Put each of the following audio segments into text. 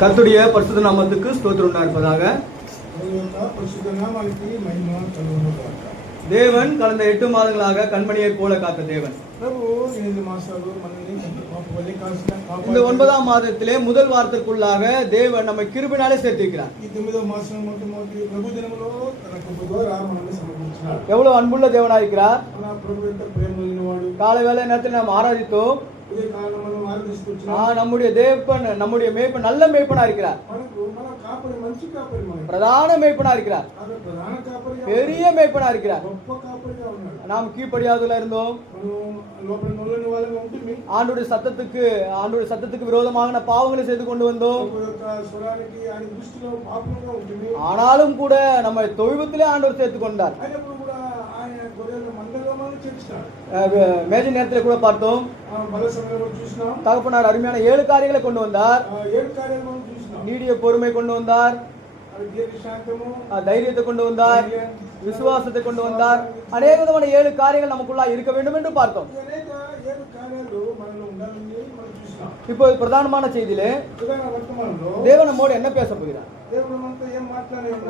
கர்த்தருடைய பரிசுத்த நாமத்துக்கு ஸ்தோத்திரம் உண்டாயிருப்பதாக. தேவன் கடந்த 8 மாதங்களாக கண்மணியை போல காத்த தேவன் இந்த 9ஆம் மாதத்திலே முதல் வாரத்திற்குள்ளாக தேவன் நம்மை கிருபையினாலே சேர்த்திருக்கிறார். எவ்வளவு அன்புள்ள தேவனாயிருக்கிறார். காலை வேலை நேரத்தில் நாம் ஆராதித்தோம். நம்முடைய தேவன் நம்முடைய மேய்ப்பன் நல்ல மேய்ப்பனா இருக்கிறார். பிரதான மேய்ப்பனா இருக்கிறார். பெரிய மேய்ப்பனா இருக்கிறார். நாம் கீழ்ப்படியாதல இருந்தோம். ஆண்டோடைய சத்தத்துக்கு விரோதமாக பாவங்களை செய்து கொண்டு வந்தோம். ஆனாலும் கூட நம்ம தொய்வத்திலே ஆண்டவர் சேர்த்து கொண்டார். மேஜ நேரத்தில் கூட பார்த்தோம். தகப்பனார் அருமையான 7 காரியங்களை கொண்டு வந்தார். நீடிய பொறுமை கொண்டு வந்தார். தைரியத்தை கொண்டு வந்தார். விசுவாசத்தை கொண்டு வந்தார். அநேக விதமான 7 காரியங்கள் நமக்குள்ளா இருக்க வேண்டும் என்று பார்த்தோம். இப்போ பிரதானமான செய்தியிலே தேவன் நம்மோடு என்ன பேச போகிறார்?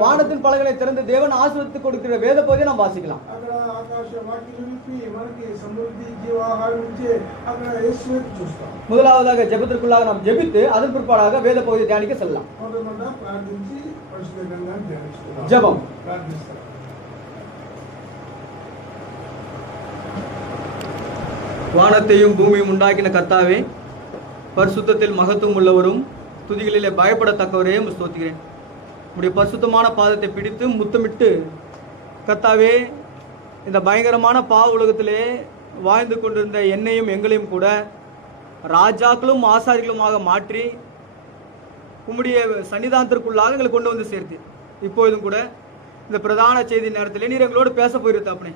வானத்தின் பலகனை திறந்து தேவன் ஆசீர்வதித்து கொடுக்கிற வேத பகுதியை நாம் வாசிக்கலாம். முதலாவதாக ஜெபத்திற்குள்ளாக நாம் ஜெபித்து அதன் பிற்பாடாக வேத பகுதியை தியானிக்க செல்லலாம். ஜெபம். வானத்தையும் பூமியும் உண்டாக்கின கர்த்தாவே, பரிசுத்தத்தில் மகத்துவம் உள்ளவரும் துதிகளிலே பயப்படத்தக்கவரே ஸ்தோத்திக்கிறேன். உடைய பரிசுத்தமான பாதத்தை பிடித்து முத்தமிட்டு கர்த்தாவே, இந்த பயங்கரமான பாவ உலகத்திலே வாழ்ந்து கொண்டிருந்த என்னையும் எங்களையும் கூட ராஜாக்களும் ஆசாரிகளுமாக மாற்றி உம்முடைய சன்னிதானத்திற்குள்ளாக எங்களை கொண்டு வந்து சேர்த்து இப்பொழுதும் கூட இந்த பிரதான செய்தி நேரத்தில் நீர் எங்களோடு பேச போயிருந்தாப்பனே.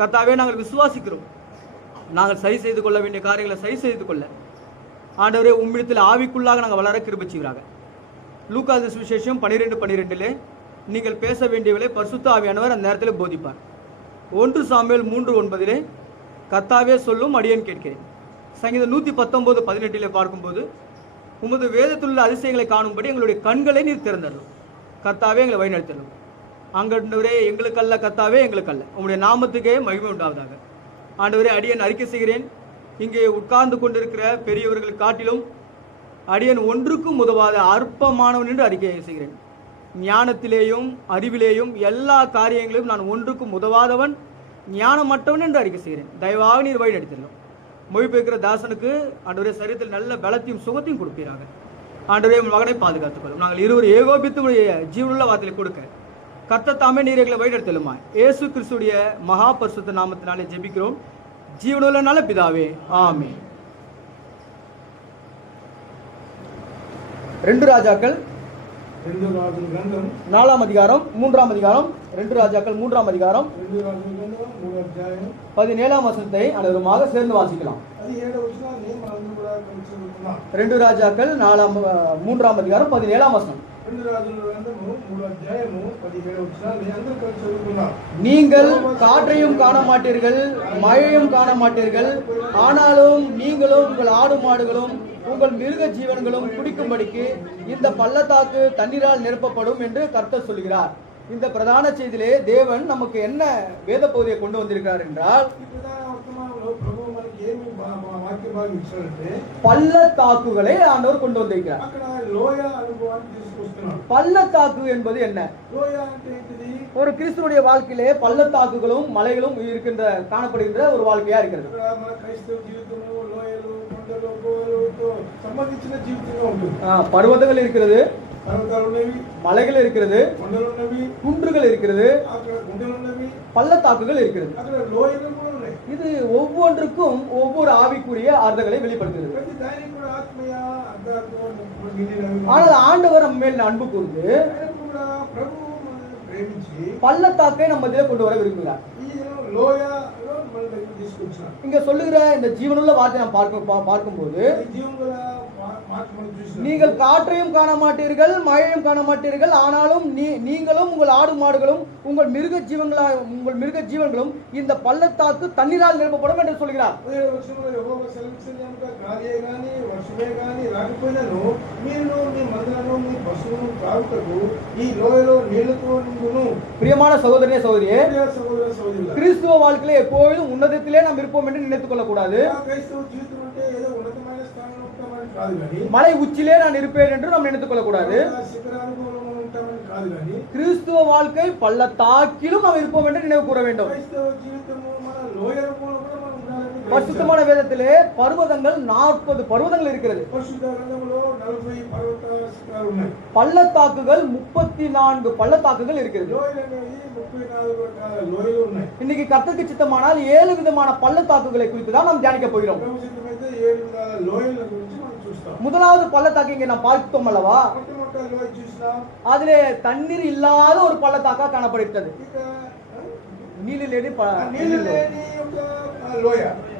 கர்த்தாவே, நாங்கள் விசுவாசிக்கிறோம். நாங்கள் சரி செய்து கொள்ள வேண்டிய காரியங்களை சரி செய்து கொள்ள ஆண்டவரே உம்மிடத்தில் ஆவிக்குள்ளாக நாங்கள் வளர கிருபை செய்வீராக. லூக்கா சுவிசேஷம் 12:12 நீங்கள் பேச வேண்டியவளை பரிசுத்த ஆவியானவர் அந்த நேரத்தில் போதிப்பார். 1 சாமுவேல் 3:9 கர்த்தாவே சொல்லும் அடியேன் கேட்கிறேன். சங்கீதம் 119:18 பார்க்கும்போது உமது வேதத்தில் உள்ள அதிசயங்களை காணும்படி எங்களுடைய கண்களை நீர் திறந்தரும். கர்த்தாவே எங்களை வழிநடத்தலும். ஆண்டவரே எங்களுக்கல்ல கர்த்தாவே, எங்களுக்கல்ல, உங்களுடைய நாமத்துக்கே மகிமை உண்டாவதாக. ஆண்டவரே, அடியேன் அறிக்கை செய்கிறேன், இங்கே உட்கார்ந்து கொண்டிருக்கிற பெரியவர்கள் காட்டிலும் அடியேன் ஒன்றுக்கும் உதவாத அற்பமானவன் என்று அறிக்கை செய்கிறேன். ஞானத்திலேயும் அறிவிலேயும் எல்லா காரியங்களிலும் நான் ஒன்றுக்கும் உதவாதவன், ஞானமற்றவன் என்று அறிக்கை செய்கிறேன். தயவாக நீர் வழி நடத்திடலாம். மொழிபெயர்க்கிற தாசனுக்கு ஆண்டவரே சரீரத்தில் நல்ல பலத்தையும் சுகத்தையும் கொடுப்பீராக. ஆண்டவரே, உங்கள் மகனை பாதுகாத்துக்கொள்ளும். நாங்கள் இருவர் ஏகோபித்து ஜீவனுள்ள வார்த்தையை கொடுக்க கர்த்தர் தாமே நீர் எங்களை வழிநடத்தலுமா. இயேசு கிறிஸ்துடைய மகா பரிசுத்த நாமத்தினாலே ஜெபிக்கிறோம் ஜீவனுள்ள நல்ல பிதாவே, ஆமென். 2 ராஜாக்கள் 4ஆம் அதிகாரம் 3ஆம் அதிகாரம் 2 ராஜாக்கள் 3ஆம் அதிகாரம் 17ஆம் வசனத்தை அனைவருமாக சேர்ந்து வாசிக்கலாம். 2 ராஜாக்கள் 3ஆம் அதிகாரம் 17ஆம் வசனம். நீங்கள் காற்றையும் காண மாட்டீர்கள், மழையும் காண மாட்டீர்கள், ஆனாலும் நீங்களும் உங்கள் ஆடு மாடுகளும் உங்கள் மிருக ஜீவன்களும் குடிக்கும்படிக்கு இந்த பள்ளத்தாக்கு தண்ணீரால் நிரப்பப்படும் என்று கர்த்தர் சொல்கிறார். இந்த பிரதான செய்தியிலே தேவன் நமக்கு என்ன வேத பகுதியை கொண்டு வந்திருக்கிறார் என்றால், பள்ளத்தாக்குகளை ஆண்டவர் கொண்டு வந்திருக்கிறார். பள்ளத்தாக்கு என்பது என்ன? ஒரு கிறிஸ்துவனுடைய வாழ்க்கையிலே பள்ளத்தாக்குகளும் மலைகளும் இருக்கின்ற காணப்படுகின்ற ஒரு வாழ்க்கையா இருக்கிறது. பர்வதங்கள் இருக்கிறது, மலைகள் இருக்கிறது, குன்றுகள் இருக்கிறது, பள்ளத்தாக்குகள் இருக்கிறது. இது ஒவ்வொன்றுக்கும் ஒவ்வொரு ஆவிக்குரிய அர்த்தங்களை வெளிப்படுத்துகிறது. ஆனால் ஆண்டவர் நம்ம மேல் அன்பு கூர்ந்து பள்ளத்தாக்கை நம்ம இதில் கொண்டு வர விரும்புகிறார். இங்க சொல்லுகிற இந்த ஜீவனுள்ள வார்த்தை நாம் பார்க்கும்போது, நீங்கள் காற்றையும் காண மாட்டீர்கள், மழையும் காண மாட்டீர்கள், ஆனாலும் நீங்களும் உங்கள் ஆடு மாடுகளும் உங்கள் மிருக ஜீவன்களும் இந்த பள்ளத்தாக்கு தண்ணீரால் நிரப்பப்படும் என்று சொல்கிறார். பிரியமான சகோதரனே, சகோதரியே, கிறிஸ்துவ வாழ்க்கையில எப்பொழுதும் உன்னதத்திலே நாம் இருப்போம் என்று நினைத்துக் கொள்ளக்கூடாது. மலை உச்சிலே நான் இருப்பேன் என்று நாம் நினைத்துக் கொள்ளக்கூடாது. கிறிஸ்துவ வாழ்க்கை பள்ளத்தாக்கிலும் நாம் இருப்போம் என்று நினைவு கூற வேண்டும். பரிசுத்தமான வேதத்திலே பர்வதங்கள் 40 பர்வதங்கள் இருக்கிறது. பள்ளத்தாக்குகள் 34 பள்ளத்தாக்குகள் இருக்கிறது. இன்னைக்கு கர்த்தருக்கு சித்தமானால் 7 விதமான பள்ளத்தாக்குகளை குறித்து தான் நாம் தியானிக்க போகிறோம். முதலாவது பள்ளத்தாக்கு இங்கே நாம் பார்த்தோம் அல்லவா, அதிலே தண்ணீர் இல்லாத ஒரு பள்ளத்தாக்கா காணப்படுகிறது.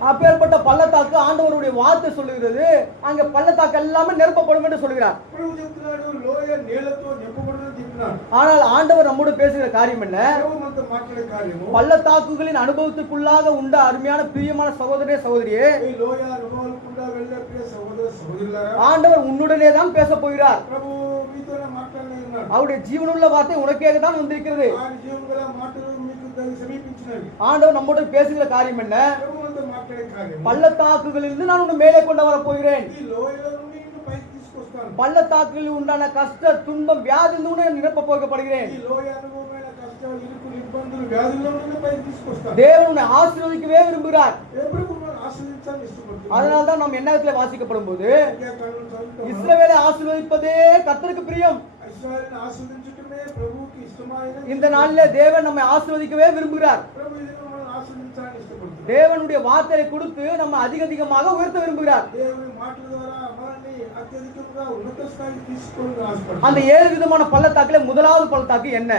அப்பேற்பட்ட பள்ளத்தாக்கு ஆண்டவருடைய வார்த்தை சொல்லுகிறது, அங்க பள்ளத்தாக்கு எல்லாமே நிரப்பப்படும் என்று சொல்கிறார். ஆனால் ஆண்டவர் நம்மோடு பேசுகிற காரியம் என்ன? பள்ளத்தாக்குகளின் அனுபவத்துக்குள்ளாக உண்ட அருமையான பிரியமான சகோதரே, சகோதரியே, ஆண்டவர் உன்னுடனே தான் பேச போகிறார். அவருடைய ஜீவனுள்ள வார்த்தை உனக்கே தான் வந்திருக்கிறது. ஆண்டவர் நம்மோடு பேசுகிற காரியம் என்ன? பள்ளத்தாக்குகளிலிருந்து நான் உன்னை மேலே கொண்டு வர போகிறேன். பள்ளத்தாக்குகளில் உண்டான கஷ்ட துன்பம் வியாதி நிரப்ப போகப்படுகிறேன். தேவன் உன்னை ஆசீர்வதிக்கவே விரும்புகிறார். அதனால்தான் நாம் என்ன வாசிக்கப்படும் போது, இஸ்ரவேலை ஆசீர்வதிப்பதே கர்த்தருக்கு பிரியம். இந்த நாளிலே தேவன் நம்மை ஆசீர்வதிக்கவே விரும்புகிறார். தேவனுடைய வார்த்தையை கொடுத்து நம்ம அதிகமாக உயர்த்த விரும்புகிறார். அந்த 7 விதமான பள்ளத்தாக்குல முதலாவது பள்ளத்தாக்கு என்ன?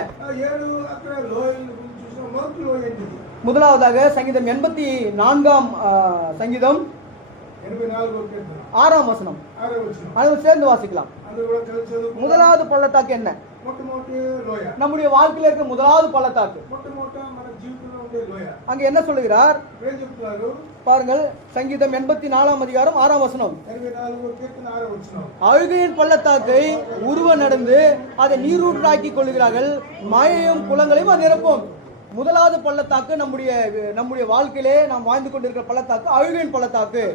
முதலாவதாக சங்கீதம் 84ஆம் சங்கீதம் 6ஆம் வசனம், அதை சேர்ந்து வாசிக்கலாம். முதலாவது பள்ளத்தாக்கு என்ன? நம்முடைய வாழ்க்கையில இருக்க முதலாவது பள்ளத்தாக்கு அங்க என்ன சொல்லுகிறார் பாருங்கள், சங்கீதம் 84 அதிகாரம் 6 வசனம். அழுகையின் பள்ளத்தாக்கை உருவ நடந்து அதை நீரூற்றாக்கி கொள்ளுகிறார்கள், மாயையும் குளங்களையும் அது நிரப்பும். முதலாவது பள்ளத்தாக்கு நம்முடைய வாழ்க்கையிலே நாம் வாழ்ந்து கொண்டிருக்கிற பள்ளத்தாக்கு அழுகையின் பள்ளத்தாக்கு.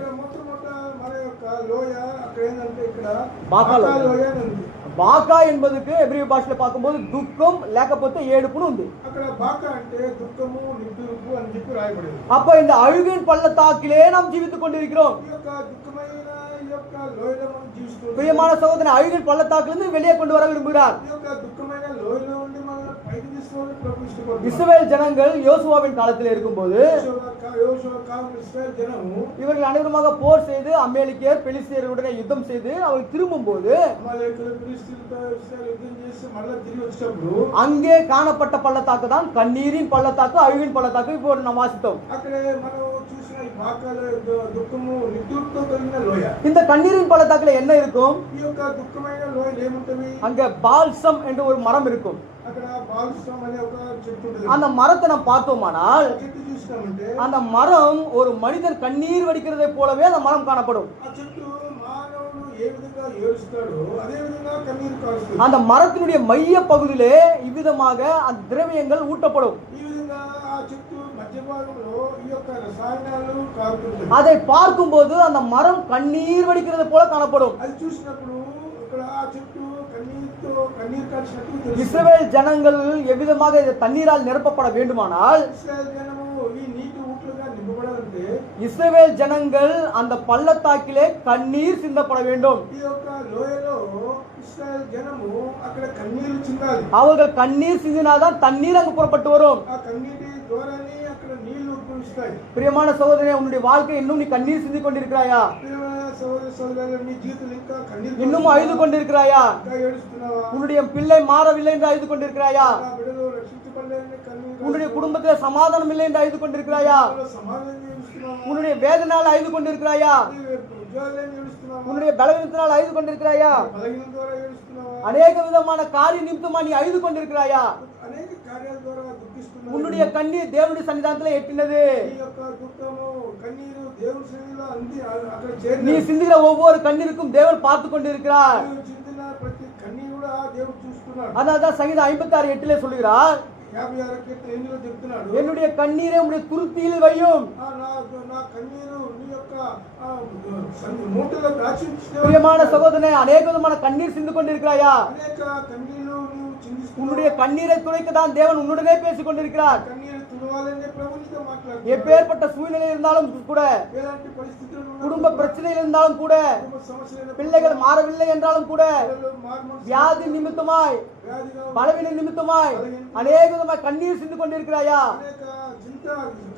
బాకా என்பதுக்கு எபிரிய భాషలో பார்க்கும்போது துக்கம் లేకపోతే ఏడుపును ఉంది. అక్కడ బాకా అంటే దుఃఖము నిట్టూర్పు అని చెప్పి రాయబడింది. அப்ப இந்த அழுகையின் பள்ளத்தாக்கிலே நாம் ஜீவித்துக் கொண்டிருக்கிறோம். ఈ యొక్క దుఃఖమైన ఈ యొక్క లోయలో మనం జీవిస్తున్నాం. பிரியமான சகோதரனே, அழுகையின் பள்ளத்தாக்கிலிருந்து வெளியே கொண்டு வர விரும்புகிறார். ఈ యొక్క దుఃఖమైన లోయలో ఉండి మనల్ని పైకి తీసుకొని ప్రభు ఇష్టపడుతున్నాడు. இஸ்ரவேல் ஜனங்கள் யோசுவாவின் காலத்தில் இருக்கும்போது யோசுவா காலம் இஸ்ரவேல் ஜனము இவர்கள் அனைவருமாக போர் செய்து அமலேக்கியர் பெலிஸ்தியருடனே யுத்தம் செய்து அவர்கள் திரும்பும்போது அமலேக்கியர் பெலிஸ்தியருடன் இஸ்ரவேல் யுத்தம் చేసి మళ్ళీ తిరిగి వచ్చేటప్పుడు அங்கே காணப்பட்ட பள்ளத்தாக்கு தான் கண்ணீரின் பள்ளத்தாக்கு, அழுகின் பள்ளத்தாக்கு. இப்போ நாம் வாசித்தோம். అక్కడే మనం చూసిన ఈ బాకాలో దుఃఖము నిట్టూర్పుతో కలిగిన లోయ. இந்த கண்ணீரின் பள்ளத்தாக்குல என்ன இருக்கும்? ఈ యొక్క దుఃఖమైన లోయలు ఏముంటవి? அங்க பால்சம் என்ற ஒரு மரம் இருக்கும். అక్కడ బాల్సం అనే ఒక చెట్టు ఉంటుంది. அந்த மரத்தை நாம் பார்த்தோமானால் చెట్టు చూస్తామంటే அந்த மரம் ஒரு மனிதன் கண்ணீர் வடிக்கிறதை போலவே அந்த மரம் காணப்படும். ఆ చెట్టు మానవుడు ఏ విధంగా ఏడుస్తాడో అదే విధంగా కన్నీరు కారుస్తుంది. அந்த மரத்தினுடைய மைய பகுதியிலே இவ்விதமாக அந்த திரவியங்கள் ஊட்டப்படும். ఈ విధంగా ఆ చెట్టు మధ్య భాగంలో ఈ యొక్క రసాయనాలు కారుతుంటాయి. அதை பார்க்கும்போது அந்த மரம் கண்ணீர் வடிக்கிறது போல காணப்படும். అది చూసినప్పుడు ఇక్కడ ఆ చెట్టు కన్నీరుతో కన్నీరు కాల్చినట్టు తెలుస్తుంది. இஸ்ரவேல் ஜனங்கள் எவ்விதமாக இந்த தண்ணீரால் நிரப்பப்பட வேண்டுமானால் ఇశ్రాయేలు జనము ఈ నీటి ఊట్లుగా నింపబడాలంటే இஸ்ரவேல் ஜனங்கள் அந்த பள்ளத்தாக்கிலே கண்ணீர் சிந்தப்பட வேண்டும். ఈ యొక్క లోయలో ఇశ్రాయేలు జనము అక్కడ కన్నీరు చిందాలి. அவர்கள் கண்ணீர் சிந்தினாதான் தண்ணீர் அங்கு புறப்பட்டு வரும். ఆ కన్నీటి ద్వారానే అక్కడ నీళ్లు ఉద్భవిస్తాయి. பிரியமான சகோதரனே, உன்னுடைய வாழ்க்கை இன்னும் நீ கண்ணீர் சிந்தி கொண்டிருக்கிறாயா? ప్రియమైన సోదర సోదరులు, నీ జీవితం ఇంకా కన్నీరు இன்னும் அழுது கொண்டிருக்கிறாயா? ఇంకా ఏడుస్తున్నావా? உன்னுடைய பிள்ளை மாறவில்லை என்று அழுது கொண்டிருக்கிறாயா? నా బిడ్డలు రక్షించబడలేదని కన్నీరు உன்னுடைய குடும்பத்தில் சமாதானம் இல்லை என்று அழுது கொண்டிருக்கிறாயா? సమాధానం ఏడుస్తున్నావా? உன்னுடைய வேதனால் அழுது கொண்டிருக்கிறாயா? ఉద్యోగాలను ఏడుస్తున్నావా? உன்னுடைய பலவீனத்தினால் அழுது கொண்டிருக்கிறாயா? బలహీనం ద్వారా ఏడుస్తున్నావా? அநேக விதமான காரிய நிமித்தமா நீ அழுது கொண்டிருக்கிறாயா? అనేక కార్యాల ద్వారా దుఃఖిస్తున్నావా? உன்னுடைய கண்ணீர் தேவனுடைய சன்னிதானத்தில் எட்டினது. ఈ యొక్క దుఃఖము కన్నీరు దేవుని సన్నిధిలో అంది అక్కడ நீ చేరినది. சிந்துகிற ஒவ்வொரு கண்ணீருக்கும் தேவன் பார்த்து கொண்டிருக்கிறார். నీవు చిందిన ప్రతి కన్నీరు కూడా దేవుడు చూస్తున్నాడు. அதான் சங்கீதம் 56:8 சொல்லுகிறார், 56 కీర్తన 8లో చెప్తున్నాడు, என்னுடைய கண்ணீரை உடைய துருத்தியில் வையும். నా కన్నీరు నీ యొక్క మూటలో దాచి ఉంచినావు. பிரியமான சகோதரனே, அநேக விதமான கண்ணீர் சிந்து கொண்டிருக்கிறாயா? అనేక కన్నీరు నీవు చిందిస్తున్నావు. உன்னுடைய கண்ணீரை துடைக்க தான் தேவன் உன்னுடனே பேசிக் கொண்டிருக்கிறார். కన్నీరు తుడవాలనే ప్రభు నీతో మాట్లాడుతున్నాడు. எப்பேற்பட்ட சூழ்நிலை இருந்தாலும் கூட, ఎలాంటి పరిస్థితులు ఉన్నా, குடும்ப பிரச்சனைகள் இருந்தாலும் கூட, కుటుంబ సమస్యలు, பிள்ளைகள் மாறவில்லை என்றாலும் கூட, మార్మోన్స్ வியாதி நிமித்தமாய் వ్యాధిగా பலவீன நிமித்தமாய் அநேக விதமாய் கண்ணீர் சிந்து கொண்டிருக்கிறாயா? అనేక చింత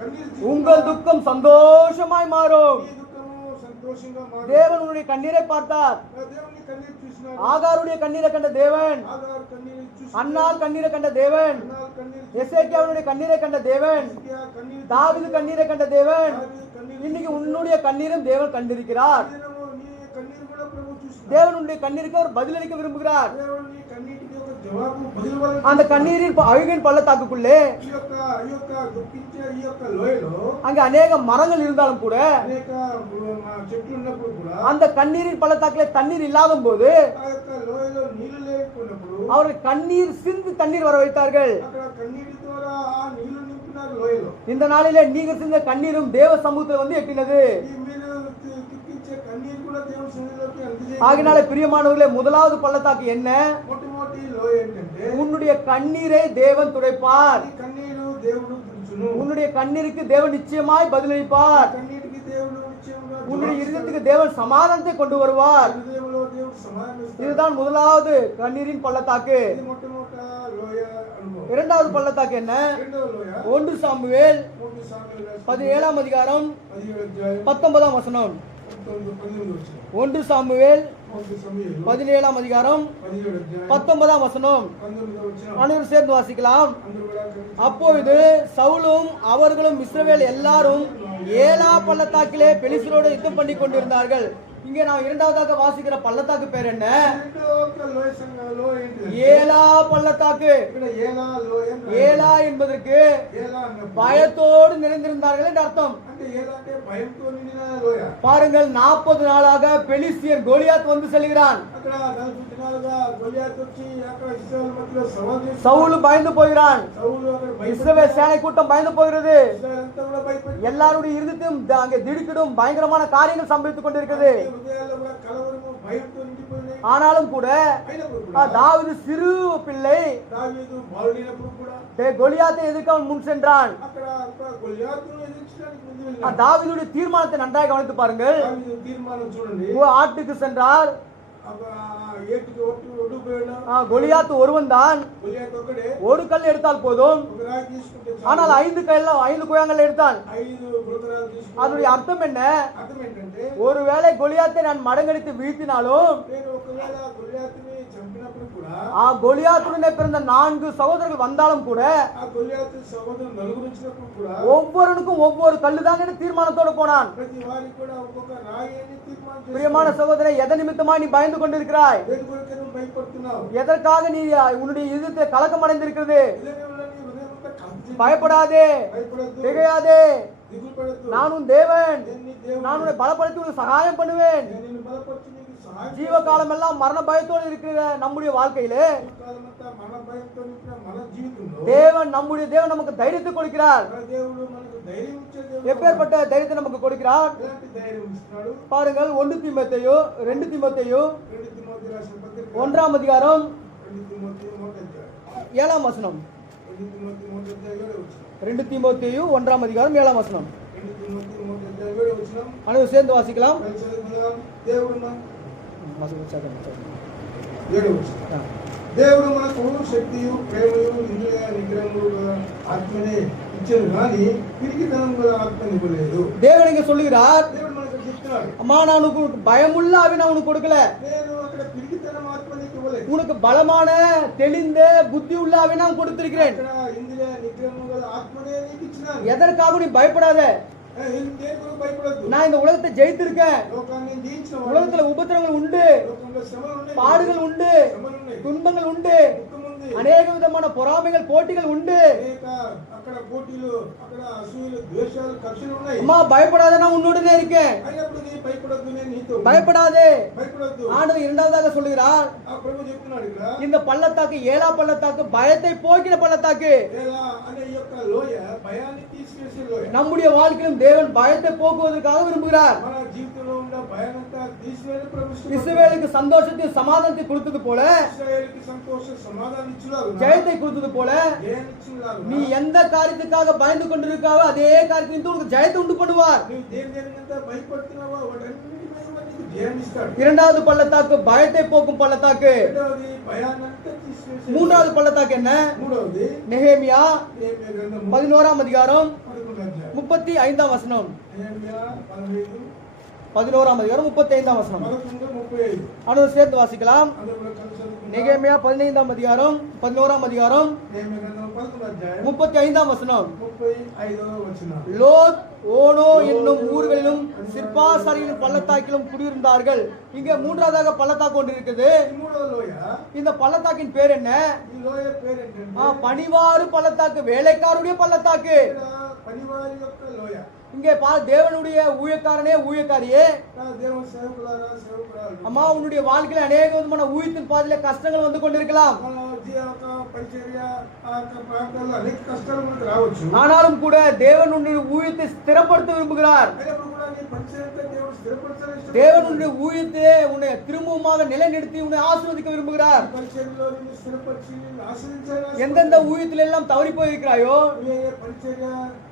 కన్నీరు உங்கள் துக்கம் சந்தோஷமாய் மாறும். ఈ దుఃఖము సంతోషంగా మారు. தேவன் உன்னுடைய கண்ணீரை பார்த்தார். దేవుని కన్నీరు చూసినాడు. ஆகாருடைய கண்ணீரை கண்ட தேவன், ఆగారు కన్నీరు చూసి, அன்னாள் கண்ணீரை கண்ட தேவன், అన్నాలు కన్నీరు எசேக்கியாவுடைய கண்ணீரை கண்ட தேவன், చూసి, కన్నీరు தாவீது கண்ணீரை கண்ட தேவன், కన్నీరు இன்னைக்கு உன்னுடைய கண்ணீரும் தேவன் கண்டிருக்கிறார். దినము నీ కన్నీరు కూడా ప్రభు చూస్తున్నాడు. தேவன் உன்னுடைய கண்ணீருக்கு அவர் பதிலளிக்க விரும்புகிறார். దేవుడు నీ కన్నీటికి ఒక జవాబు బదులు அந்த கண்ணீரின் அழுகின் பள்ளத்தாக்குக்குள்ளே ఈ యొక్క దుఃఖించే ఈ యొక్క లోయలో அங்க அநேக மரங்கள் இருந்தாலும் கூட, అనేక చెట్లు ఉన్నప్పుడు కూడా, அந்த கண்ணீரின் பள்ளத்தாக்கிலே தண்ணீர் இல்லாத போது ఆ యొక్క లోయలో నీళ్లు లేకున్నప్పుడు அவர்கள் கண்ணீர் சிந்து தண்ணீர் வர வைத்தார்கள். అక్కడ కన్నీటి ద్వారా ఆ నీళ్లు నింపినారు లోయలో. இந்த நாளிலே நீங்கள் சிந்த கண்ணீரும் தேவ சமூகத்தில் வந்து எட்டினது. ఈ మీరు దుఃఖించే కన్నీరు కూడా దేవుని సన్నిధిలోకి అందజేయాలి. ஆகினால பிரியமானவர்களே, முதலாவது பள்ளத்தாக்கு என்ன? మొట్టమొదటి లోయ ఏంటంటే, உன்னுடைய கண்ணீரை தேவன் துடைப்பார். ఈ కన్నీరు దేవుడు తుడుచును. உன்னுடைய கண்ணீருக்கு தேவன் நிச்சயமாய் பதிலளிப்பார். కన్నీటికి దేవుడు నిశ్చయంగా உன்னுடைய జవాబు இருதயத்துக்கு தேவன் சமாதானத்தை கொண்டு வருவார். ఇస్తాడు. హృదయంలో దేవుడు సమాధానం ఇస్తాడు. இதுதான் முதலாவது கண்ணீரின் பள்ளத்தாக்கு. ఇది మొట్టమొదట లోయ అనుభవం. இரண்டாவது பள்ளத்தாக்கு என்ன? రెండవ లోయ 1 சாமுவேல் 3 సామెతలు 17 அதிகாரம் 17 అధ్యాయం 19 వచனம். 19 వచ్చిన 1 சாமுவேல் 1 సమూయేలు 17 அதிகாரம் 17 అధ్యాయం 19 வசனம். 19 వచ్చిన அனைவரும் சேர்ந்து வாசிக்கலாம். అందరూ కూడా కలిసి, அப்பொழுது சவுலும் அவர்களும் இஸ்ரவேல் எல்லாரும் ஏலா பள்ளத்தாக்கிலே பெலிஸ்தரோடு யுத்தம் பண்ணி கொண்டிருந்தார்கள். இங்கே நாம் இரண்டாவதாக வாசிக்கிற பள்ளத்தாக்கு பேர் என்ன? రెండో ఒక లోయ సంఘంలో ఏంటి? ஏலா பள்ளத்தாக்கு. ఇక్కడ ఏలా లోయ ஏலா என்பதற்கு ఏలా అన్నప్పుడు பயத்தோடு நிறைந்திருந்தார்கள் என்று அர்த்தம். అంటే ఏలా అంటే భయంతో నిండిన లోయ. பாருங்கள், 40 நாளாக பெலிஸ்தியன் கோலியாத் வந்து செல்கிறான். అక్కడ 40 దినాలుగా గొలియాతు వచ్చి అక్కడ ఇశ్రాయేలు మధ్యలో సవాల్ చేసి சவுல் பயந்து போகிறான். సౌలు అక్కడ இஸ்ரவேல் சேனை கூட்டம் பயந்து போகிறது. ఇశ్రాయేలు అంతా కూడా భయపడి எல்லாருடைய இருதயத்தையும் அங்கே திடுக்கிடும் பயங்கரமான காரியங்கள் சம்பவித்துக் கொண்டிருக்கிறது. హృదయాల్లో కూడా కలవరము భయంతో నిండిపోయినాయి. ஆனாலும் கூட అయినప్పుడు కూడా தாவீது சிறு பிள்ளை దావీదు బాలుడైనప్పుడు కూడా கோலியாத்தை எதிர்க்க அவன் முன் சென்றான். అక్కడ గొలియాతును ఎదిరించడానికి ముందు వెళ్ళాడు. தாவீதுடைய தீர்மானத்தை நன்றாக கவனித்து பாருங்கள். దావీదు తీర్మానం చూడండి. ஆட்டுக்கு சென்றார். ఏటికి ఒడ్డు పోయాడు. கோலியாத் ஒருவன் தான். గొలియాతు ఒక్కడే. ஒரு கல் எடுத்தால் போதும். ఒక రాయి తీసుకుంటే చాలు. ஆனால் 5 குயங்கள் எடுத்தான். 5 గులకరాలు తీసుకుంటే அதனுடைய அர்த்தம் என்ன? అర్థం ఏంటంటే ஒருவேளை கோலியாத்தை நான் மடங்கடித்து வீழ்த்தினாலும் నేను ఒకవేళ గొలియాతుని చంపినప్పుడు కూడా கோலியாத்துடனே பிறந்த 4 சகோதரர்கள் வந்தாலும் கூட ఆ గొలియాతు సహోదరులు నలుగురు వచ్చినప్పుడు కూడా ஒவ்வொருவனுக்கும் ஒவ்வொரு கல்லுதான் என்று தீர்மானத்தோடு போனான். ప్రతి వారికి కూడా ఒక్కొక్క రాయి అని తీర్మానం చేశారు. பிரியமான சகோதரே, எதை நிமித்தமா நீ பயந்து கொண்டிருக்கிறாய்? దేని కొరకు నువ్వు భయపడుతున్నావు? எதற்காக நீ உன்னுடைய இதயத்தை கலக்கம் அடைந்திருக்கிறது? ఇదే వల్ల నీ హృదయం అంతా కంపించి பயப்படாதே, భయపడద్దు, திகையாதே. దిగులు పడద్దు. நான் உன் தேவன். నేను నీ దేవుడు. நான் உன்னை பலப்படுத்தி உனக்கு சகாயம் பண்ணுவேன். నేను నిన్ను బలపరచి నీకు సహాయం ஜீவகாலம் எல்லாம் மரண பயத்தோடு இருக்கிற நம்முடைய வாழ்க்கையிலே కాలమంతా మన భయంతో నిండిన మన జీవితంలో நம்முடைய தேவன் நமக்கு தைரியத்தை கொடுக்கிறார். మన దేవుడు మనకు ధైర్యం ఇచ్చే దేవుడు. எப்பேற்பட்ட தைரியத்தை நமக்கு கொடுக்கிறார் ఎలాంటి ధైర్యం ఇస్తున్నాడు? பாருங்கள். 1 தீமோத்தேயு 2 தீமோத்தேயு 2 తిమోతి రాసిన పత్రిక 1ஆம் அதிகாரம் 2 తిమోతి 1 7ஆம் வசனம். 2 తిమోతి 1 వచ్చిన 2 தீமோத்தேயு 1ஆம் அதிகாரம் 7ஆம் வசனம். 2 తిమోతి 1 వచ్చిన அனைவரும் சேர்ந்து வாசிக்கலாம். దేవుడు ஆ. దేవుడు మనకు శక్తియు ప్రేమయు ఇంద్రియ నిగ్రహములు ఆత్మనే ఇచ్చాను కానీ పిరికితనం గల ఆత్మ ఇవ్వలేదు. தேவன் இங்க சொல்லுகிறார், దేవుడు మనకు చెప్తున్నాడు, அம்மா நான் உனக்கு பயமுள்ள ஆவி நான் உனக்கு கொடுக்கல, నేను అక్కడ పిరికితనం ఆత్మ నీకు ఇవ్వలేదు. உனக்கு பலமான தெளிந்த புத்தி உள்ள ஆவி நான் கொடுத்திருக்கிறேன். అక్కడ ఇంద్రియ నిగ్రహము గల ఆత్మనే నీకు ఇచ్చినాను. எதற்காக நீ பயப்படாத. దేనికి భయపడద్దు. நான் இந்த உலகத்தை ஜெயித்திருக்கேன். లోకాన్ని జయించిన உலகத்துல உபத்திரங்கள் உண்டு, లోకంలో శ్రమలు ఉన్నాయి, பாடுகள் உண்டு, శ్రమలు ఉన్నాయి, துன்பங்கள் உண்டு, దుఃఖం ఉంది, அநேக விதமான பொறாமைகள் போட்டிகள் உண்டு. అనేక అక్కడ పోటీలు, అక్కడ అసూయలు, ద్వేషాలు, కక్షలు ఉన్నాయి. அம்மா பயப்படாத, நான் உன்னுடனே இருக்கேன். అయినప్పుడు నీ భయపడద్దు, నేను నీతో பயப்படாதே. భయపడద్దు. ஆண்டவர் இரண்டாவதாக சொல்லுகிறார், ఆ ప్రభు చెప్తున్నాడు ఇక్కడ, இந்த பள்ளத்தாக்கு ஏலா பள்ளத்தாக்கு பயத்தை போக்கின பள்ளத்தாக்கு. ఎలా అనే ఈ యొక్క లోయ భయాన్ని తీసివేసే లోయ. நம்முடைய வாழ்க்கையிலும் தேவன் பயத்தை போக்குவதற்காக விரும்புகிறார். మన జీవితంలో ఉన్న భయానంతా తీసివేయని ప్రభు ఇష్టపడుతున్నాడు. இஸ்ரவேலுக்கு சந்தோஷத்தையும் சமாதானத்தை கொடுத்தது போல, ఇశ్రాయేలుకి సంతోష సమాధానం ఇచ్చులాగున, ஜெயத்தை கொடுத்தது போல, జయాన్ని ఇచ్చులాగున, நீ எந்த காரியத்துக்காக பயந்து கொண்டிருக்காவோ அதே காரியத்தின் உனக்கு ஜெயத்தை உண்டு பண்ணுவார். నువ్వు దేనికంతా భయపడుతున్నావో వాటన్నిటి మీద నీకు జయాన్ని ఇస్తాడు. இரண்டாவது பள்ளத்தாக்கு பயத்தை போக்கும் பள்ளத்தாக்கு. రెండవది భయాన్నంతా తీసివేసే. மூன்றாவது பள்ளத்தாக்கு என்ன? మూడవది நெகேமியா నెహెమ్యా గ్రంథము 11ஆம் அதிகாரம் 11వ అధ్యాయం. 35ஆம் வசனம். నెహెమ్యా 15 11ஆம் அதிகாரம் 35ஆம் வசனம். 11:35. அனைவரும் சேர்ந்து வாசிக்கலாம். అందరూ కూడా కలిసి చదువుకుందాం. நெகேமியா 15ஆம் அதிகாரம் 11ஆம் அதிகாரம் నెహెమ్యా గ్రంథం 11వ అధ్యాయం 35ஆம் வசனம். 35వ వచనం. லோத் ஓனோ என்னும் ஊர்களிலும் சிற்பாசாரிகளின் பள்ளத்தாக்கிலும் குடியிருந்தார்கள். இங்க மூன்றாவதாக பள்ளத்தாக்கு ஒன்று இருக்குது. ఈ మూడవ లోయ, இந்த பள்ளத்தாக்கின் பேர் என்ன? ఈ లోయ పేరు ఏంటంటే பனிவாறு பள்ளத்தாக்கு, வேலைக்காரருடைய பள்ளத்தாக்கு. ఇక్కడ పనివారి యొక్క లోయ. இங்கே தேவனுடைய ஊழியக்காரனே ஊழியக்காரியே, దేవుని సేవకులారా సేవకురాలు, அம்மா உன்னுடைய வாழ்க்கையில அநேக விதமான ஊழியத்தின் பாதையில கஷ்டங்கள் வந்து கொண்டிருக்கலாம். మన యొక్క పరిచర్య ఆ యొక్క ప్రాంతాల్లో అనేక కష్టాలు మనకు రావచ్చు. ஆனாலும் கூட தேவன் உன்னுடைய ஊழியத்தை ஸ்திரப்படுத்த விரும்புகிறார். అయినప్పుడు కూడా నీ పరిచర్యతో దేవుడు స్థిరపరచాలని ఇష్టపడుతున్నాడు. தேவன் உன்னுடைய ஊழியத்தை உன்னை திரும்பவுமாக நிலைநிறுத்தி உன்னை ஆசீர்வதிக்க விரும்புகிறார். ఈ పరిచర్యలో నిన్ను స్థిరపరిచి నిన్ను ఆశీర్వదించాలని எந்தெந்த ஊழியத்தில் எல்லாம் தவறி போயிருக்கிறாயோ, ఏ పరిచర్య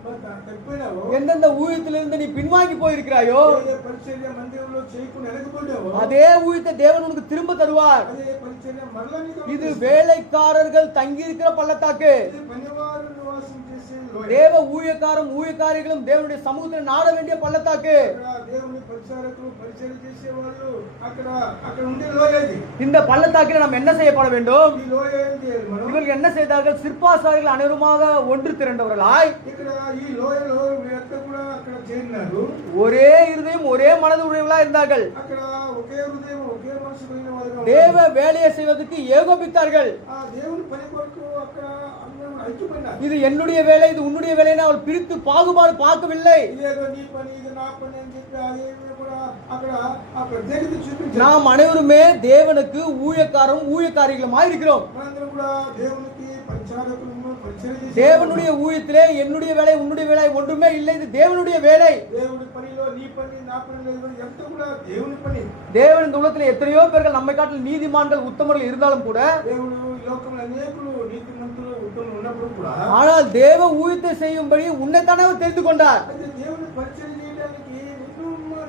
తప్పిపోయినావో, எந்தெந்த ஊழியத்திலிருந்து நீ பின்வாங்கி போயிருக்கிறாயோ, ఏ పరిచర్య మందిరంలో చేయకుండా వెనకపోయావో, அதே ஊழியத்தை தேவன் உனக்கு திரும்ப தருவார். అదే పరిచర్య మరలా నీకు இது வேலைக்காரர்கள் தங்கி இருக்கிற பள்ளத்தாக்கு. ఇది పనివారు నివాసం చేసే లోయ. தேவ ஊழியக்காரரும் ஊழியக்காரிகளும் தேவனுடைய சமூகத்தில் நாட வேண்டிய பள்ளத்தாக்கு. ఇక్కడ దేవుని పరిచారకులు పరిచయం చేసేవాళ్ళు అక్కడ అక్కడ ఉండే లోయ ఇది. இந்த பள்ளத்தாக்கில் நாம் என்ன செய்யப்பட வேண்டும்? ఈ లోయ ఏం చేయాలి మనం? இவர்கள் என்ன செய்தார்கள்? சிற்பாசாரிகள் அனைவருமாக ஒன்று திரண்டவர்களாய் ఇక్కడ ఈ లోయలో వీరంతా కూడా అక్కడ చేరినారు. ஒரே இருதயம் ஒரே மனது உடையவர்களா இருந்தார்கள். అక్కడ ఒకే హృదయం ఒకే మనసు కలిగిన వారుగా தேவ வேலையை செய்வதற்கு ஏகோபித்தார்கள். ఆ దేవుని పని కొరకు అక్కడ అందరూ ఐక్యపడినారు. இது என்னுடைய வேலை, இது உன்னுடைய வேலைன்னு அவள் பிரித்து பாகுபாடு பார்க்கவில்லை. ఇదేదో నీ పని ఇది నా పని అని చెప్పి అదేమీ కూడా అక్కడ ఆ ప్రత్యేకత చూపించారు. நாம் అனைவருமே தேவனுக்கு ஊழியக்காரரும் ஊழியக்காரிகளுமாய் இருக்கிறோம். మనందరం కూడా దేవునికి పరిచారకులను పరిచయం చేసి தேவனுடைய ஊழியத்திலே என்னுடைய வேலை உன்னுடைய வேலை ஒன்றுமே இல்லை. இது தேவனுடைய வேலை. దేవుడి పనిలో నీ పని నా పని లేదు, ఎంత కూడా దేవుని పని. தேவன் இந்த உலகத்தில் எத்தனையோ பேர்கள் நம்மை காட்டில் நீதிமான்கள் உத்தமர்கள் இருந்தாலும் கூட, దేవుడు ఈ లోకంలో అనేకులు నీతిమంతులు ఉత్తములు ఉన్నప్పుడు కూడా ஆனால் தேவ ஊழியத்தை செய்யும்படி உன்னைத்தானே அவர் தெரிந்து கொண்டார். అయితే దేవుని పరిచయం చేయడానికి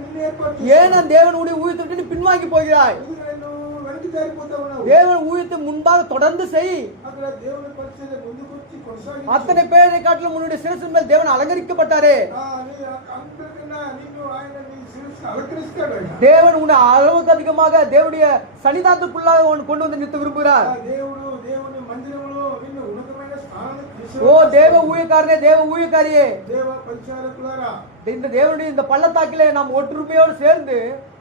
నిన్ను ఏర్పాటు ஏன் நான் தேவனுடைய ஊழியத்தை விட்டு நீ பின்வாங்கி போகிறாய்? ఎందుకంటే నువ్వు వెనక్కి జారిపోతా ఉన్నావు. தேவன் ஊழியத்தை முன்பாக தொடர்ந்து செய். అక్కడ దేవుని పరిచయం ముందుకు వచ్చి కొనసాగించు. அத்தனை பேரை காட்டிலும் உன்னுடைய சிரசின் மேல் தேவன் அலங்கரிக்கப்பட்டாரே. అందరికన్నా నిన్ను ఆయన నీ శిరస్సును అలంకరిస్తాడు. ఆయన தேவன் உன்னை அளவுக்கு அதிகமாக தேவனுடைய சன்னிதானத்துக்குள்ளாக கொண்டு வந்து நிறுத்த விரும்புகிறார். దేవుడు దేవుని మందిరంలో నిన్ను ఉన్నతమైన స్థానానికి ஓ తీసుకువస్తాడు. தேவ ஊழியக்காரனே, தேவ ஊழியக்காரியே, దేవ పరిచారకులారా, இந்த தேவனுடைய இந்த பள்ளத்தாக்கிலே நாம் ஒற்றுமையோடு சேர்ந்து